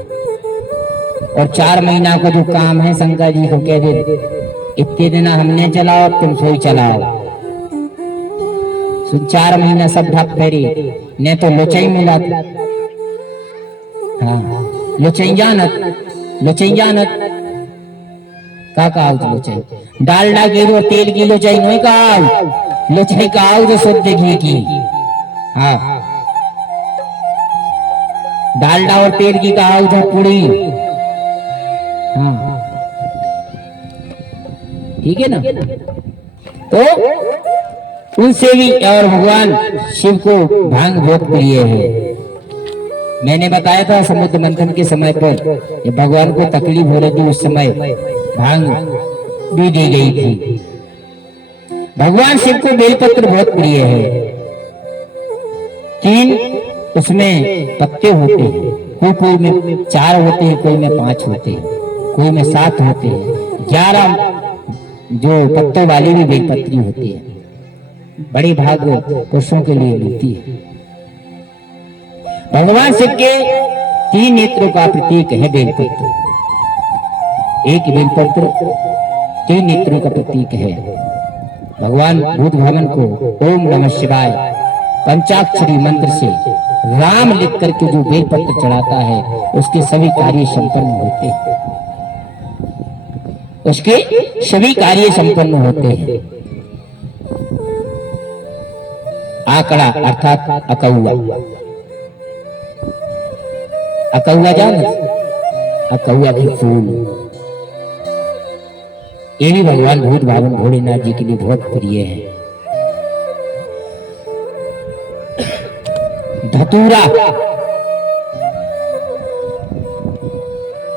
और 4 महीना का जो काम है शंकर जी को कह दे इतने दिन हमने चलाओ, तुम सोई चलाओ। 4 महीना सब ढप फेरी ने तो लोचई मिला। हाँ लोचई जानत का लोचई डालडा की और तेल की लोचई नहीं का लोचई का जो शुद्ध घी की। हाँ डालडा और तेल की का जो पूरी। हाँ ठीक है ना। तो उनसे भी और भगवान शिव को भांग बहुत प्रिय है। मैंने बताया था समुद्र मंथन के समय पर ये भगवान को तकलीफ हो रही थी, उस समय भांग भी दी गई थी। भगवान शिव को बेलपत्र बहुत प्रिय है। 3 उसमें पत्ते होते हैं, कोई में 4 होते हैं, कोई में 5 होते हैं, कोई में 7 होते हैं। 11 जो पत्तों वाली भी बेलपत्री होती है, बड़ी भाग पुरुषों के लिए मिलती है। भगवान शिव के 3 नेत्रों का प्रतीक है बेलपत्र। एक बेलपत्र 3 नेत्रों का प्रतीक है। भगवान भूत भवन को ओम नमः शिवाय पंचाक्षरी मंत्र से राम लिख करके जो बेलपत्र चढ़ाता है उसके सभी कार्य संपन्न होते हैं। उसके सभी कार्य संपन्न होते हैं। आकड़ा अर्थात अकौआ। अकौआ जान अकौआ की फूल ये भी भगवान भूत भावन भोलेनाथ जी के लिए बहुत प्रिय है। धतूरा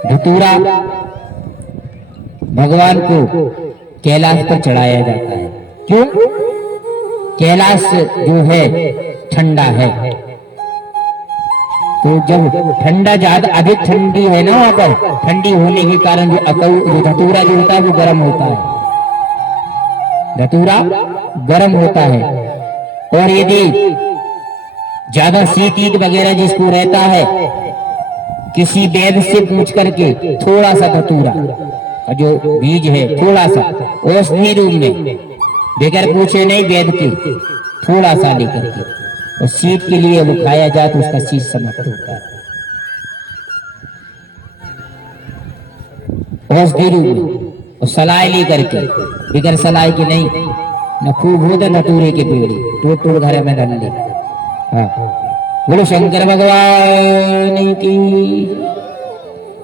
धतूरा भगवान को कैलाश पर चढ़ाया जाता है। क्यों? कैलाश जो है ठंडा है, तो जब ठंडा ज्यादा अधिक ठंडी है ना वहां पर, ठंडी होने के कारण जो धतूरा जो होता है वो गर्म होता है। धतूरा गर्म होता है। और यदि ज्यादा शीत ईद वगैरह जिसको रहता है, किसी वैद्य से पूछ करके थोड़ा सा धतूरा जो बीज है थोड़ा सा औषधि रूप में बगैर पूछे नहीं वैद्य के थोड़ा सा लेकर के और शीत के लिए वो खाया जाए तो उसका शीत समाप्त होता है। औषधि रूप में और सलाई लेकर के बगैर सलाई के नहीं न खूब होता न टूरे के पेड़ी टूट घर में डाल ले। हाँ बोलो शंकर भगवान की।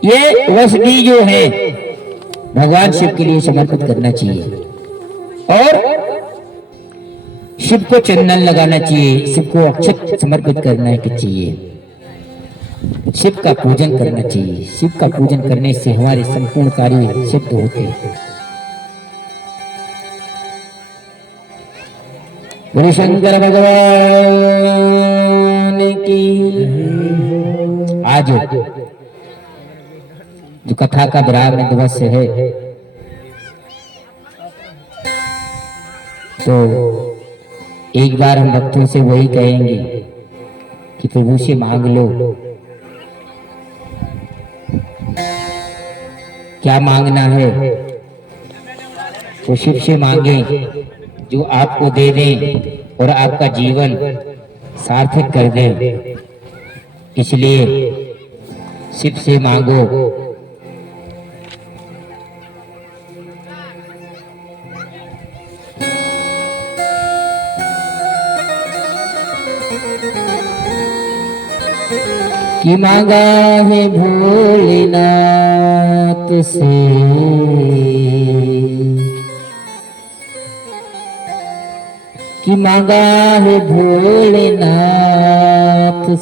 ये औषधि जो है भगवान शिव के लिए समर्पित करना चाहिए और शिव को चंदन लगाना चाहिए, शिव को अक्षत समर्पित करना चाहिए, शिव का पूजन करना चाहिए। शिव का पूजन करने से हमारे संपूर्ण कार्य सिद्ध होते हैं। बोलो शंकर भगवान की। आज जो कथा का विराम दिवस है तो एक बार हम भक्तों से वही कहेंगे कि प्रभु से मांग लो। क्या मांगना है तो शिव से मांगे जो आपको दे दें और आपका जीवन सार्थक कर दें। इसलिए शिव से मांगो। कि मांगा है भोलेनाथ से कि मांगा है भोलेनाथ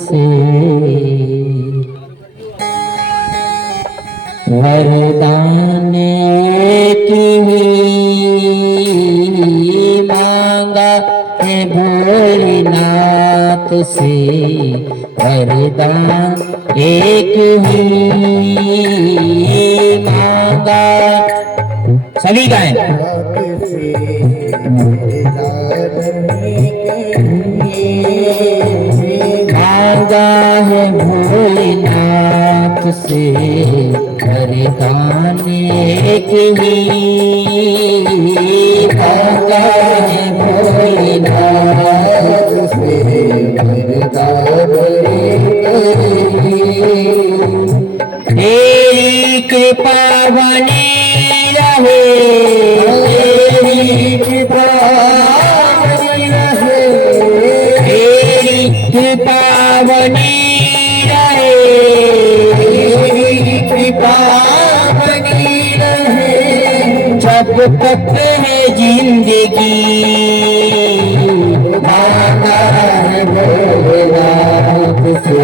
से वरदान की मांगा है भोलेनाथ से वरदान एक ही मांगा। सभी गाएं। मांगा है से वरदाने की मांगा है भोलेनाथ से वरदाने तेरी कृपा बनी रहे, तेरी कृपा बनी रहे, तेरी कृपा बनी रहे, तेरी कृपा बनी रहे जब तक है जिंदगी मांगा है भोलेनाथ से।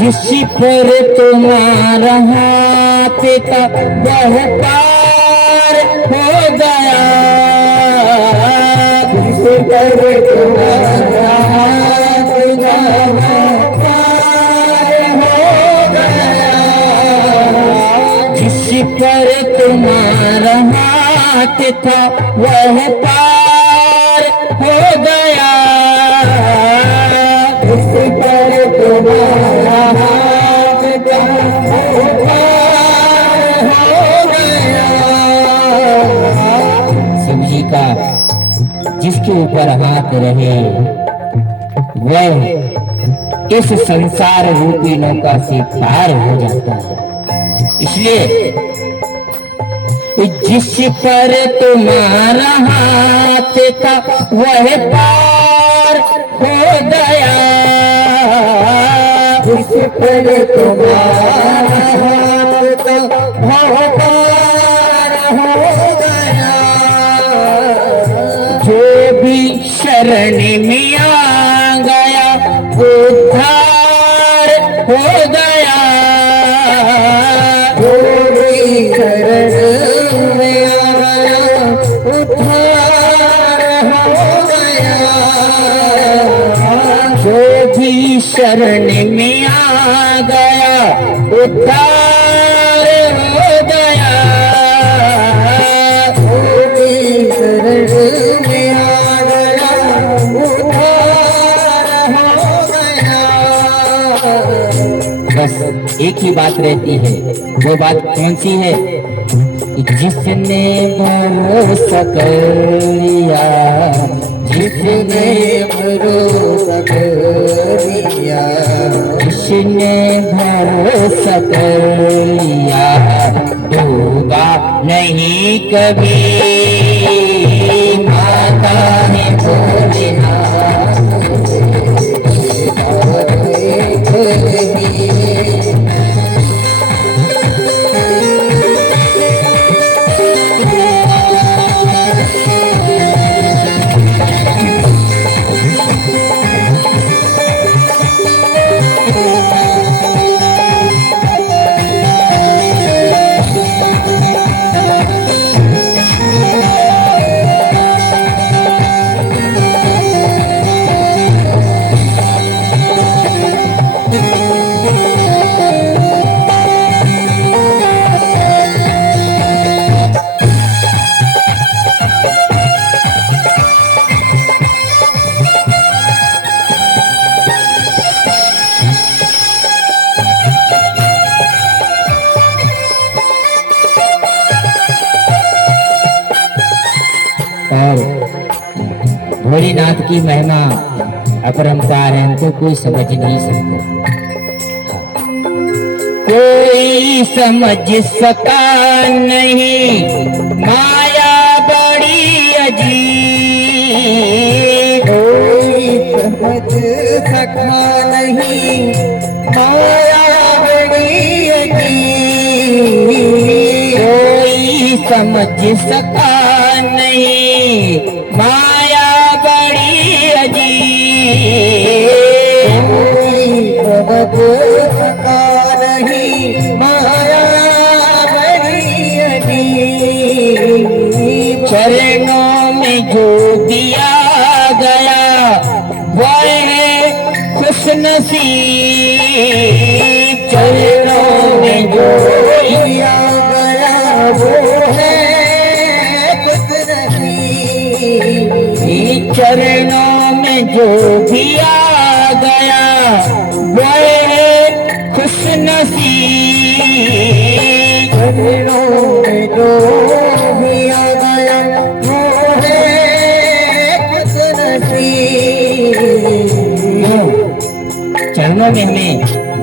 जिस पर तुम्हारा हाथ था वह पार हो गया, जिस पर तुम्हारा हाथ था वह पार हो गया, जिस पर तुम्हारा हाथ था वह पार हो गया, जिस पर तुम्हारा शिव जी का जिसके ऊपर हाथ रहे वह इस संसार रूपी नौका से पार हो जाता है। इसलिए जिस पर तुम्हारा हाथ था वह पार हो गया, जिस पर तुम्हारा हाथ था वह पार हो गया, जो भी शरण में आ गया उद्धार हो गया, जो भी शरण में आ गया उद्धार हो गया, जो भी शरण में आ गया उद्धार हो गया, जो भी शरण में आ गया उद्धार हो गया। बस एक ही बात रहती है, वो बात कौन सी है कि जिसने भरोसा कर लिया, जिसने भरोसा कर लिया, जिसने भरोसा कर लिया डूबा नहीं कभी, माता ने भोलेनाथ नाथ की महिमा अपरंपार है, उनको कोई समझ नहीं सकता। कोई समझ सका नहीं माया बड़ी अजीब, कोई समझ सका नहीं माया बड़ी अजीब, कोई समझ सका नहीं माया बड़ी अजीब, कोई समझ सका नहीं माया बड़ी अजीब, चरणों में जो दिया गया वह है खुश नसीब, चरणों में जो दिया गया वो है खुश नसीब, चरणों में जो दिया गया वह है खुश नसीब, चरणों में जो दिया गया वो है खुश नसीब। चरणों में हमें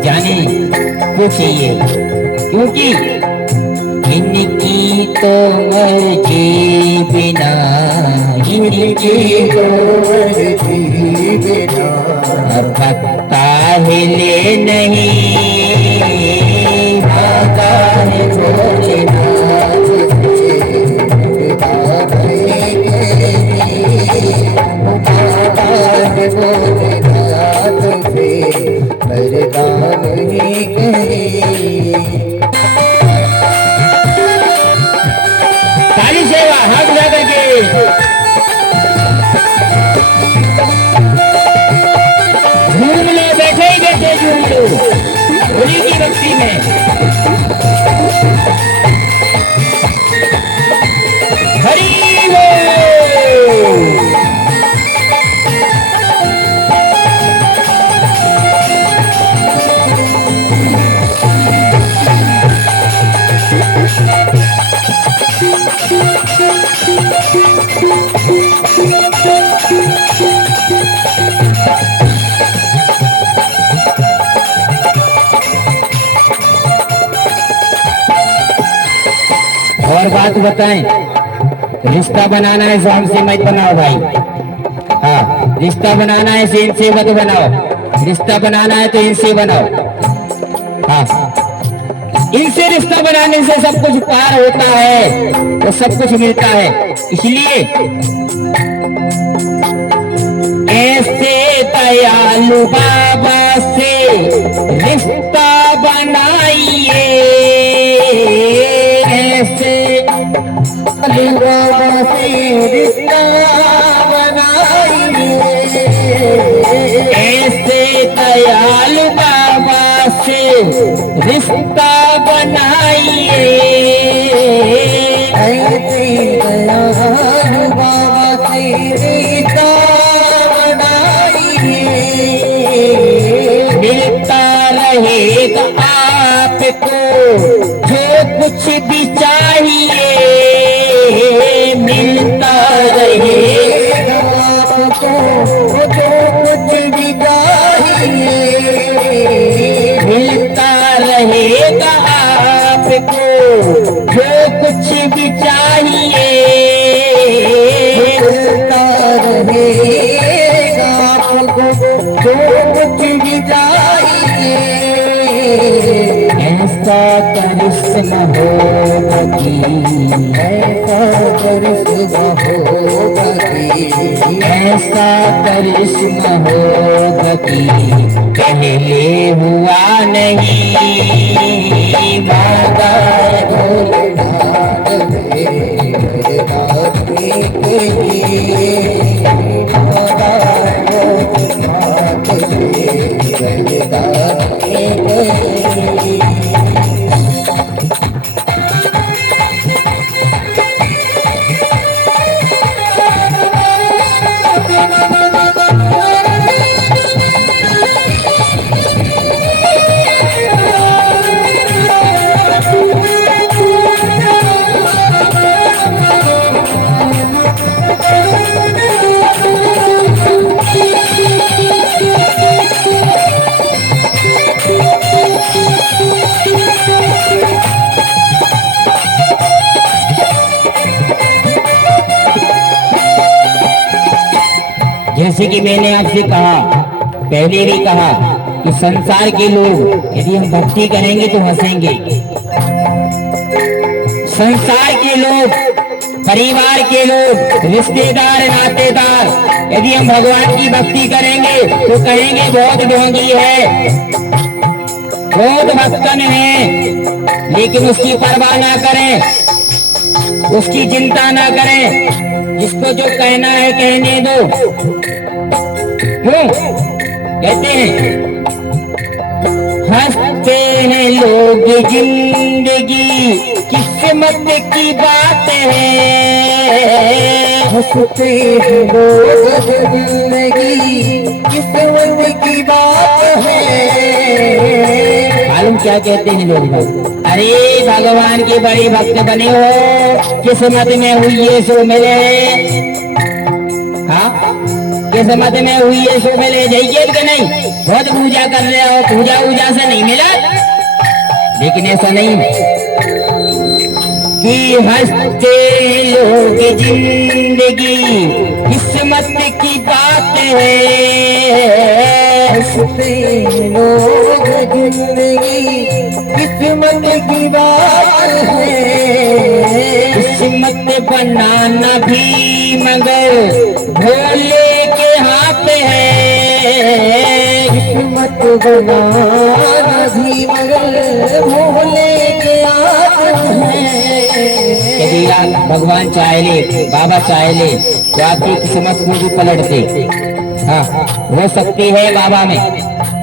जाने को चाहिए, क्योंकि इनकी तो मर्जी बिना, इनकी तो मर्जी बिना भक्ता हिले नहीं, भागा है भोलेनाथ ताली सेवा हाथ उठा करके झूम लो, बैठे ही बैठे झूम लो होली की भक्ति में। हरि बोल। और बात बताएं, रिश्ता बनाना है तो हमसे मत बनाओ भाई। हाँ, रिश्ता बनाना है तो इनसे मत बनाओ, रिश्ता बनाना है तो इनसे बनाओ। हाँ, इनसे रिश्ता बनाने से सब कुछ पार होता है तो सब कुछ मिलता है। इसलिए ऐसे दयालु बाबा से रिश्ता बनाइए, ऐसे बाबा से रिश्ता बनाइए, ऐसे दयालु बाबा से रिश्ता बनाइए, ऐसे दयालु बाबा से रिश्ता बनाइए, मिलता रहेगा आपको जो कुछ भी चाहिए, मिलता रहेगा आपको जो कुछ भी चाहिए, मिलता रहेगा आपको जो कुछ भी चाहिए, मिलता रहेगा आपको जो कुछ भी चाहिए। ऐसा करिश्मा होगा कि, ऐसा करिश्मा होगा कि, ऐसा करिश्मा होगा कि पहले हुआ नहीं, मांगा है भोलेनाथ मेरे नाथ के लिए मांगा है भोलेनाथ मेरे नाथ के लिए। जैसे कि मैंने आपसे कहा, पहले भी कहा कि संसार के लोग यदि हम भक्ति करेंगे तो हंसेंगे। संसार के लोग, परिवार के लोग, रिश्तेदार, नातेदार यदि हम भगवान की भक्ति करेंगे तो कहेंगे बहुत ढोंगी है, बहुत भक्तन है। लेकिन उसकी परवाह ना करें, उसकी चिंता ना करें, जिसको जो कहना है कहने दो। क्यों कहते हैं हंसते हैं लोग जिंदगी किस्मत की बात है। हंसते हैं लोग जिंदगी किस्मत की बात है। मालूम क्या कहते हैं लोग? अरे भगवान के बड़े भक्त बने हो, किस्मत में हुई है सो मिले। हाँ, किस्मत में हुई है सो मिले, जाइए कि नहीं? बहुत पूजा कर रहे हो, पूजा वूजा से नहीं मिला। लेकिन ऐसा नहीं कि हंसते लोग जिंदगी किस्मत की बात है। हंसते लोग जिंदगी किस्मत की बात है। किस्मत बनाना भी मगर भोले के हाथ है। किस्मत बनाना भी मगर भोले के हाथ है। यदि आप भगवान चाहे ले, बाबा चाहे ले तो आपकी किस्मत को भी पलट दे। हाँ, हो सकती है बाबा में।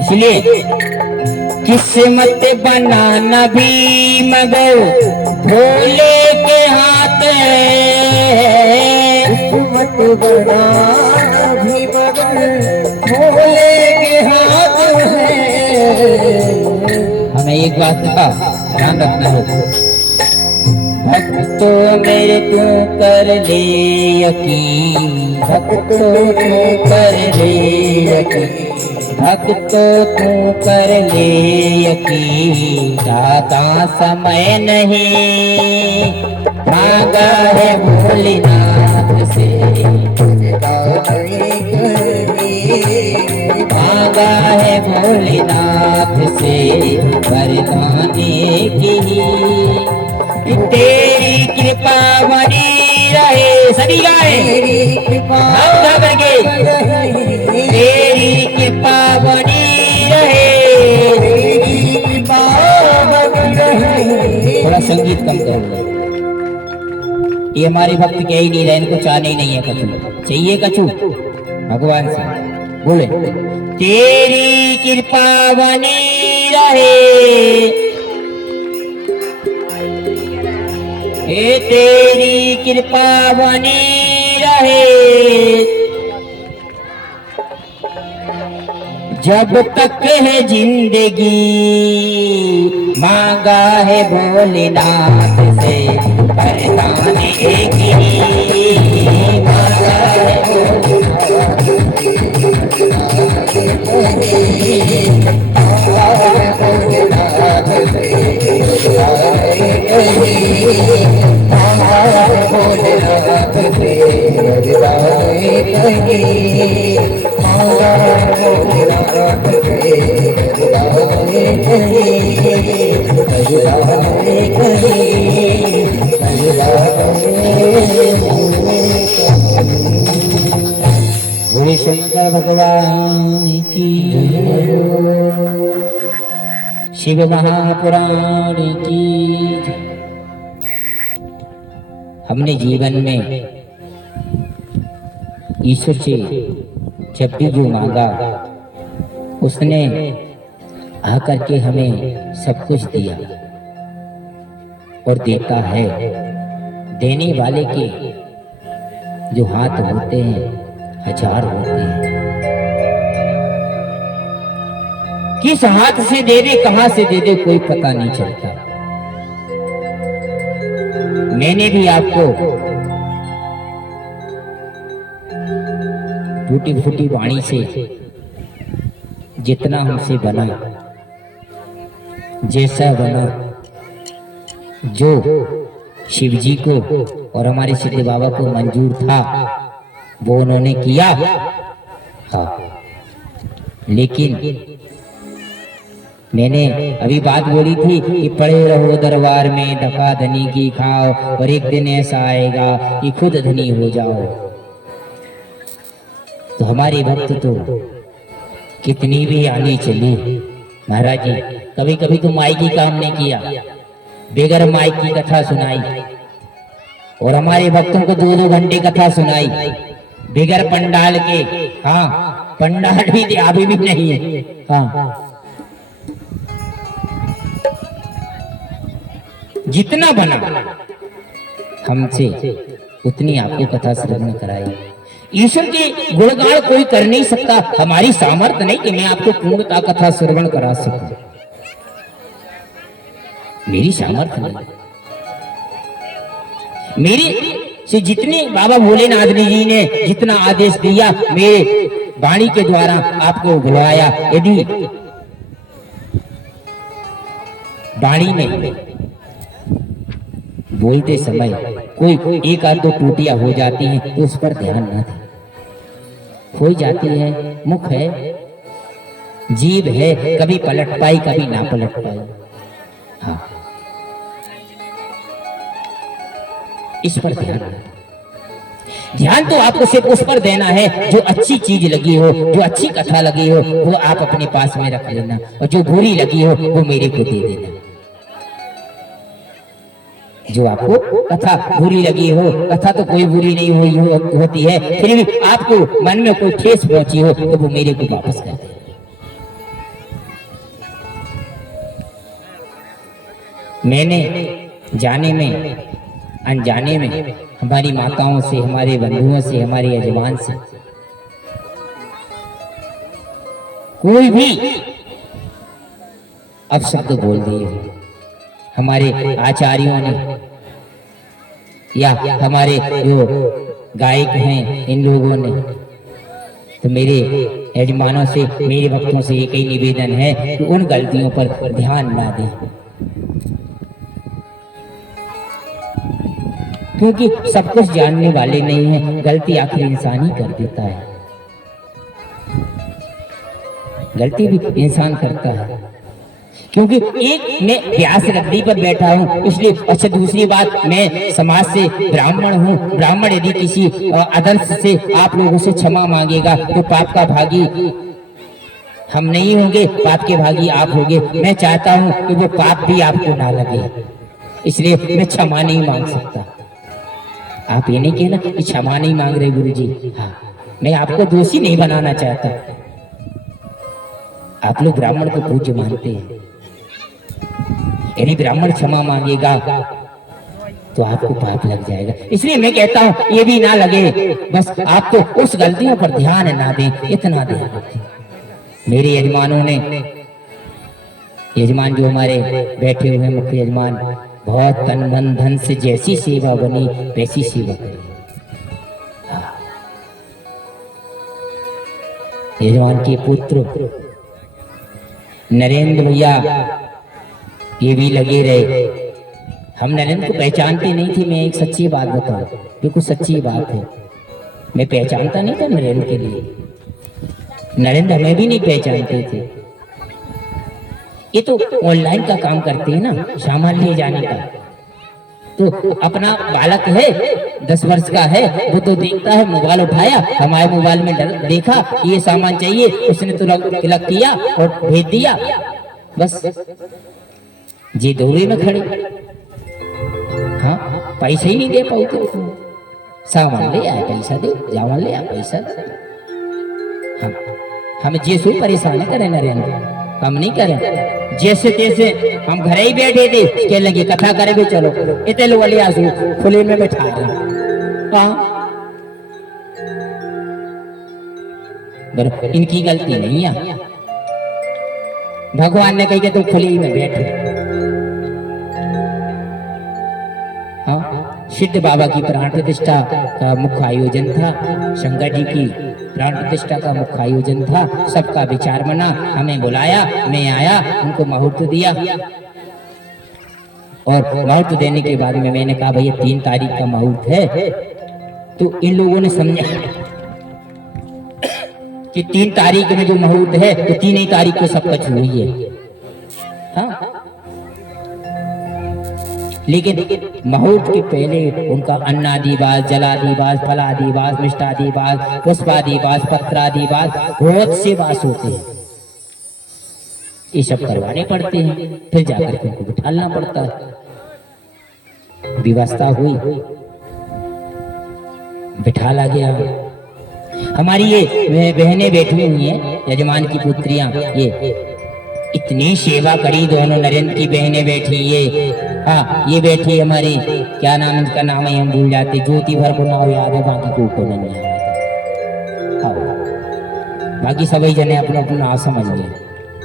इसलिए किस्मत बनाना भी मगर भोले के हाथ है। किस्मत बनाना भी मगर भोले के हाथ है। हमें एक बात का ध्यान रखना है, भक्तों मेरे तू कर ले यकीन, भक्तों तू कर ले यकीन, भक्तों तू कर ले यकीन। दाता समय नहीं मांगा है भोलेनाथ से, मांगा है भोलेनाथ से वरदाने की। तेरी कृपा बनी रहे, सभी गाए हम गा करके, तेरी कृपा बनी रहे, तेरी कृपा बनी रहे। थोड़ा संगीत कम करो। ये हमारे भक्त कह ही नहीं रहे, इनको चाहने ही नहीं है कछु, चाहिए कछु भगवान से। बोले तेरी कृपा बनी रहे, हे तेरी कृपा बनी रहे, जब तक है जिंदगी मांगा है भोलेनाथ से वरदान एक ही। मांगा है भोले शंकर भगवान की, शिव महापुराण की। हमने जीवन में ईश्वर से जब भी जो मांगा उसने आकर के हमें सब कुछ दिया और देता है। देने वाले के जो हाथ होते हैं हजार होते हैं। किस हाथ से दे दे, कहां से दे दे, कोई पता नहीं चलता। मैंने भी आपको टूटी फूटी वाणी से जितना हमसे बना, जैसा बना, जो शिव जी को और हमारे सिद्धि बाबा को मंजूर था वो उन्होंने किया। हाँ, लेकिन मैंने अभी बात बोली थी कि पड़े रहो दरबार में धक्का धनी की खाओ, और एक दिन ऐसा आएगा कि खुद धनी हो जाओ। तो हमारे भक्त तो कितनी भी आनी चली महाराज जी, कभी कभी तो माई की काम नहीं किया, बेगर माई की कथा सुनाई, और हमारे भक्तों को 2-2 घंटे कथा सुनाई बेगर पंडाल के। हाँ, पंडाल भी अभी भी नहीं है। हाँ, जितना बना हमसे उतनी आपको कथा श्रवण कराई। ईश्वर के गुणगान कोई कर नहीं सकता, हमारी सामर्थ्य नहीं कि मैं आपको पूर्णता कथा श्रवण करा सकूं, मेरी सामर्थ्य नहीं। मेरी से जितने बाबा भोलेनाथ जी ने जितना आदेश दिया, मेरे वाणी के द्वारा आपको बुलाया। यदि वाणी में बोलते समय कोई एक आध 2 टूटियां हो जाती हैं तो उस पर ध्यान न दें। हो जाती है, मुख है, जीभ है, कभी पलट पाई कभी ना पलट पाई। हाँ, इस पर ध्यान तो आपको सिर्फ उस पर देना है जो अच्छी चीज लगी हो, जो अच्छी कथा लगी हो वो आप अपने पास में रख लेना, और जो बुरी लगी हो वो मेरे को दे देना। जो आपको कथा बुरी लगी हो, कथा तो कोई बुरी नहीं हुई होती है, फिर भी आपको मन में कोई ठेस पहुंची हो तो वो मेरे को वापस कर दे। मैंने जाने में अनजाने में हमारी माताओं से, हमारे बंधुओं से, हमारे यजमान से कोई भी अपशब्द बोल दिए, हमारे आचार्यों ने या हमारे जो गायक हैं इन लोगों ने, तो मेरे यजमानों से, मेरे भक्तों से एक ही निवेदन है कि उन गलतियों पर ध्यान ना दें, क्योंकि सब कुछ जानने वाले नहीं हैं। गलती आखिर इंसान ही कर देता है, गलती भी इंसान करता है, क्योंकि एक मैं व्यास गद्दी पर बैठा हूँ इसलिए। अच्छा, दूसरी बात, मैं समाज से ब्राह्मण हूँ। ब्राह्मण यदि किसी आदर्श से आप लोगों से क्षमा मांगेगा तो पाप का भागी हम नहीं होंगे, पाप के भागी आप होंगे। मैं चाहता हूँ कि वो पाप भी आपको ना लगे, इसलिए मैं क्षमा नहीं मांग सकता। आप ये नहीं कहना कि क्षमा नहीं मांग रहे गुरु जी। हाँ, मैं आपको दोषी नहीं बनाना चाहता। आप लोग ब्राह्मण को पूज्य मानते हैं, यदि ब्राह्मण क्षमा मांगेगा तो आपको पाप लग जाएगा, इसलिए मैं कहता हूं ये भी ना लगे, बस आप तो उस गलतियों पर ध्यान ना दें, इतना ध्यान रखें। मेरे यजमानों ने, यजमान जो हमारे बैठे हुए मुख्य यजमान, बहुत तन मन धन से जैसी सेवा बनी वैसी सेवा करी। यजमान के पुत्र नरेंद्र भैया ये भी लगे रहे। हम नरेंद्र को पहचानते नहीं थे, मैं एक सच्ची बात बताऊं, बिल्कुल सच्ची बात है, मैं पहचानता नहीं था नरेंद्र के लिए, नरेंद्र हमें भी नहीं पहचानते थे। ये तो ऑनलाइन का काम करते हैं ना, सामान ले जाने का, तो अपना बालक है 10 वर्ष का है, वो तो देखता है, मोबाइल उठाया, हमारे मोबाइल में देखा ये सामान चाहिए, उसने तो क्लिक किया और भेज दिया, बस जी दौरे में खड़े। हाँ, पैसे ही नहीं दे पाते, सामान ले आए पैसा दे, सामान ले आए पैसा दे। हाँ, हमें जैसे परेशान करें नरेंद्र, हम नहीं करें, जैसे तैसे हम घर ही बैठे थे, कह लगे कथा करे भी चलो, इतने लोग वाले आंसू खुले में बैठा रहे। इनकी गलती नहीं है, भगवान ने कही के तो खुले में बैठे। हाँ, सिद्ध बाबा की प्राण प्रतिष्ठा का मुख्य आयोजन था, शंकर जी की प्राण प्रतिष्ठा का मुख्य आयोजन था, सबका विचार बना, हमें बुलाया, मैं आया, उनको मुहूर्त दिया, और मुहूर्त देने के बाद में मैंने कहा भैया 3 तारीख का मुहूर्त है, तो इन लोगों ने समझा कि 3 तारीख में जो मुहूर्त है तो 3 ही तारीख को सब कुछ हुई है। हाँ? लेकिन मुहूर्त के पहले उनका अन्नादिवास, जलादिवास, फलादिवास, मिष्टादिवास, पुष्पादिवास, पत्रादिवास, बहुत से वास होते हैं। ये सब करवाने पड़ते हैं, फिर जाकर के उनको बिठालना पड़ता है। व्यवस्था हुई, बिठाला गया। हमारी ये बहनें बैठी हुई हैं, यजमान की पुत्रियां, ये इतनी सेवा करी। दोनों नरेंद्र की बहनें बैठी, ये बैठी हमारी, क्या नाम, इनका नाम ही हम भूल जाते, ज्योति भर को नाम याद है, बाकी को नहीं याद। बाकी सभी जने अपना अपना नाम समझ गए।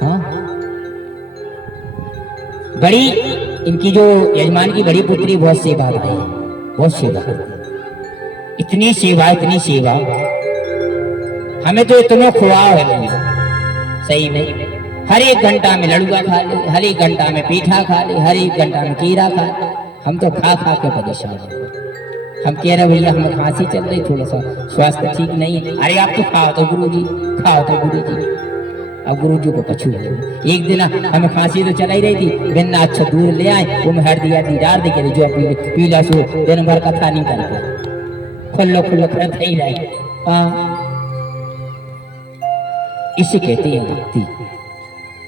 हाँ, बड़ी इनकी जो यजमान की बड़ी पुत्री बहुत सेवा है, बहुत सेवा करती। इतनी सेवा हमें तो इतना खुआव है सही में। हर एक घंटा में लड़ुआ खा ले, हर एक घंटा में पीठा खा ले, हर एक घंटा में कीड़ा खा ले। हम तो खा खा के परेशान हैं। हम कह रहे भैया हमें खांसी चल रही, थोड़ा सा स्वास्थ्य ठीक नहीं है। अरे आप तो खाओ तो गुरुजी, खाओ तो गुरुजी। अब गुरुजी को पछू एक दिन हमें खांसी तो चला ही रही थी, बिना अच्छा दूध ले आए, वो में हल्दी हल्दी डाल दे के जो पीला सो दिन भर कथा नहीं करते, खुल्लो खुल्लो करते ही रहे। इसे कहते हैं भक्ति,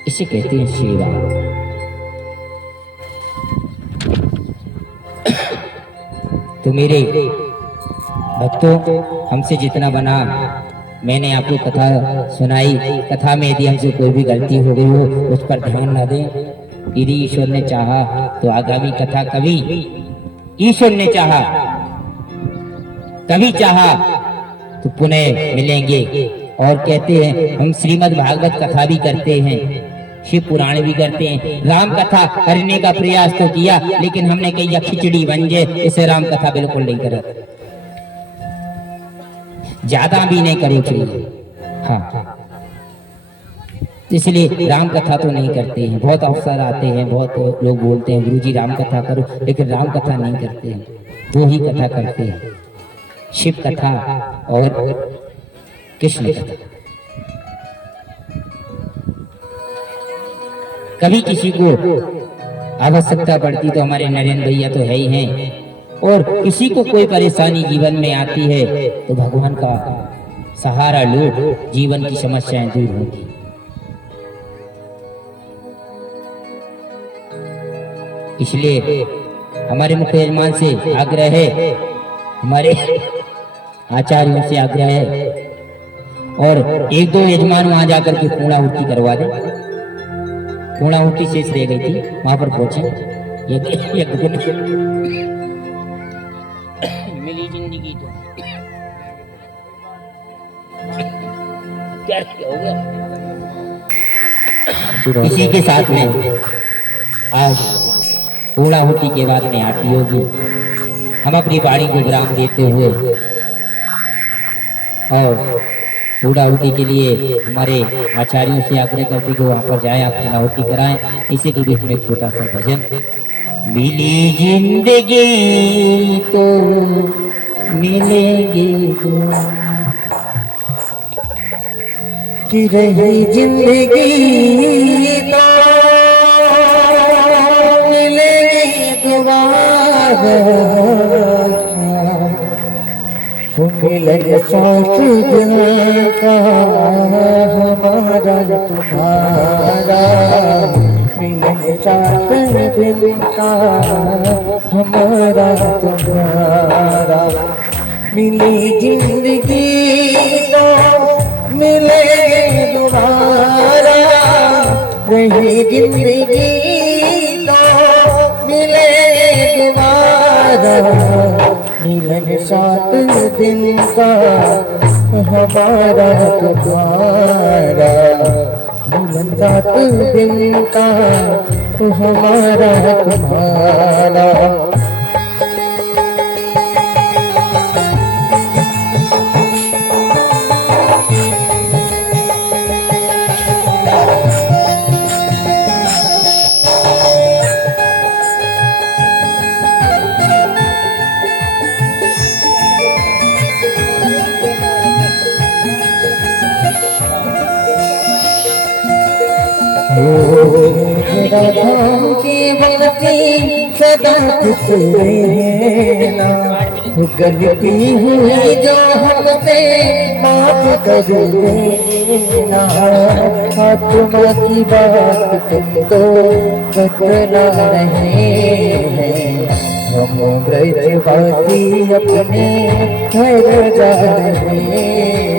इसे कहते हैं सेवा। तो मेरे भक्तों, हमसे जितना बना मैंने आपको कथा सुनाई। कथा में यदि हमसे कोई भी गलती हो गई हो उस पर ध्यान न दें। यदि ईश्वर ने चाहा तो आगामी कथा कभी, ईश्वर ने चाहा कभी चाहा तो पुनः मिलेंगे। और कहते हैं हम श्रीमद् भागवत कथा भी करते हैं, शिव पुराण भी करते हैं। राम कथा करने का प्रयास तो किया, लेकिन हमने कही खिचड़ी बन जाए, इसे राम कथा बिल्कुल नहीं करा, ज्यादा भी नहीं करो चाहिए। हाँ, इसलिए राम कथा तो नहीं करते हैं। बहुत अवसर आते हैं, बहुत लोग बोलते हैं गुरुजी राम कथा करो, लेकिन राम कथा नहीं करते हैं, वो ही कथा करते हैं, शिव कथा और कृष्ण कथा। कभी किसी को आवश्यकता पड़ती तो हमारे नरेंद्र भैया तो है ही हैं, और किसी को कोई परेशानी जीवन में आती है तो भगवान का सहारा लो, जीवन की समस्याएं दूर होगी। इसलिए हमारे मुख्य यजमान से आग्रह है, हमारे आचार्यों से आग्रह है, और 1-2 यजमान वहां जाकर के पूर्णाहुति करवा दे। पूर्णाहुति शेष रह गई थी, वहां पर पहुंचे। मिली जिंदगी तो क्या हो गया। इसी के साथ में आज पूर्णाहुति के बाद में आरती होगी। हम अपनी वाणी को विराम देते हुए और पूर्णाहुति के लिए हमारे आचार्यों से आग्रह करते कि वहां पर जाए, आप पूर्णाहुति कराएं। इसी के बीच में छोटा सा भजन। मिली जिंदगी तो मिलेंगे कि रही जिंदगी तो मिलेगी दोबारा, मिलन साथ दिल का हमारा तुम्हारा, मिलन साथ दिल का हमारा तुम्हारा। मिली जिंदगी तो मिले दोबारा, वही जिंदगी तो मिले दोबारा, मिलन 7 दिन का हमारा तुम्हारा, मिलन 7 दिन का हमारा तुम्हारा। राधाम की भक्ति सदा खुश रहना, गलती हुई जो हमसे माफ कर देना। आत्मा की बात तुम तो बतला रहे हैं, हम ब्रजवासी अपने घर जा रहे हैं।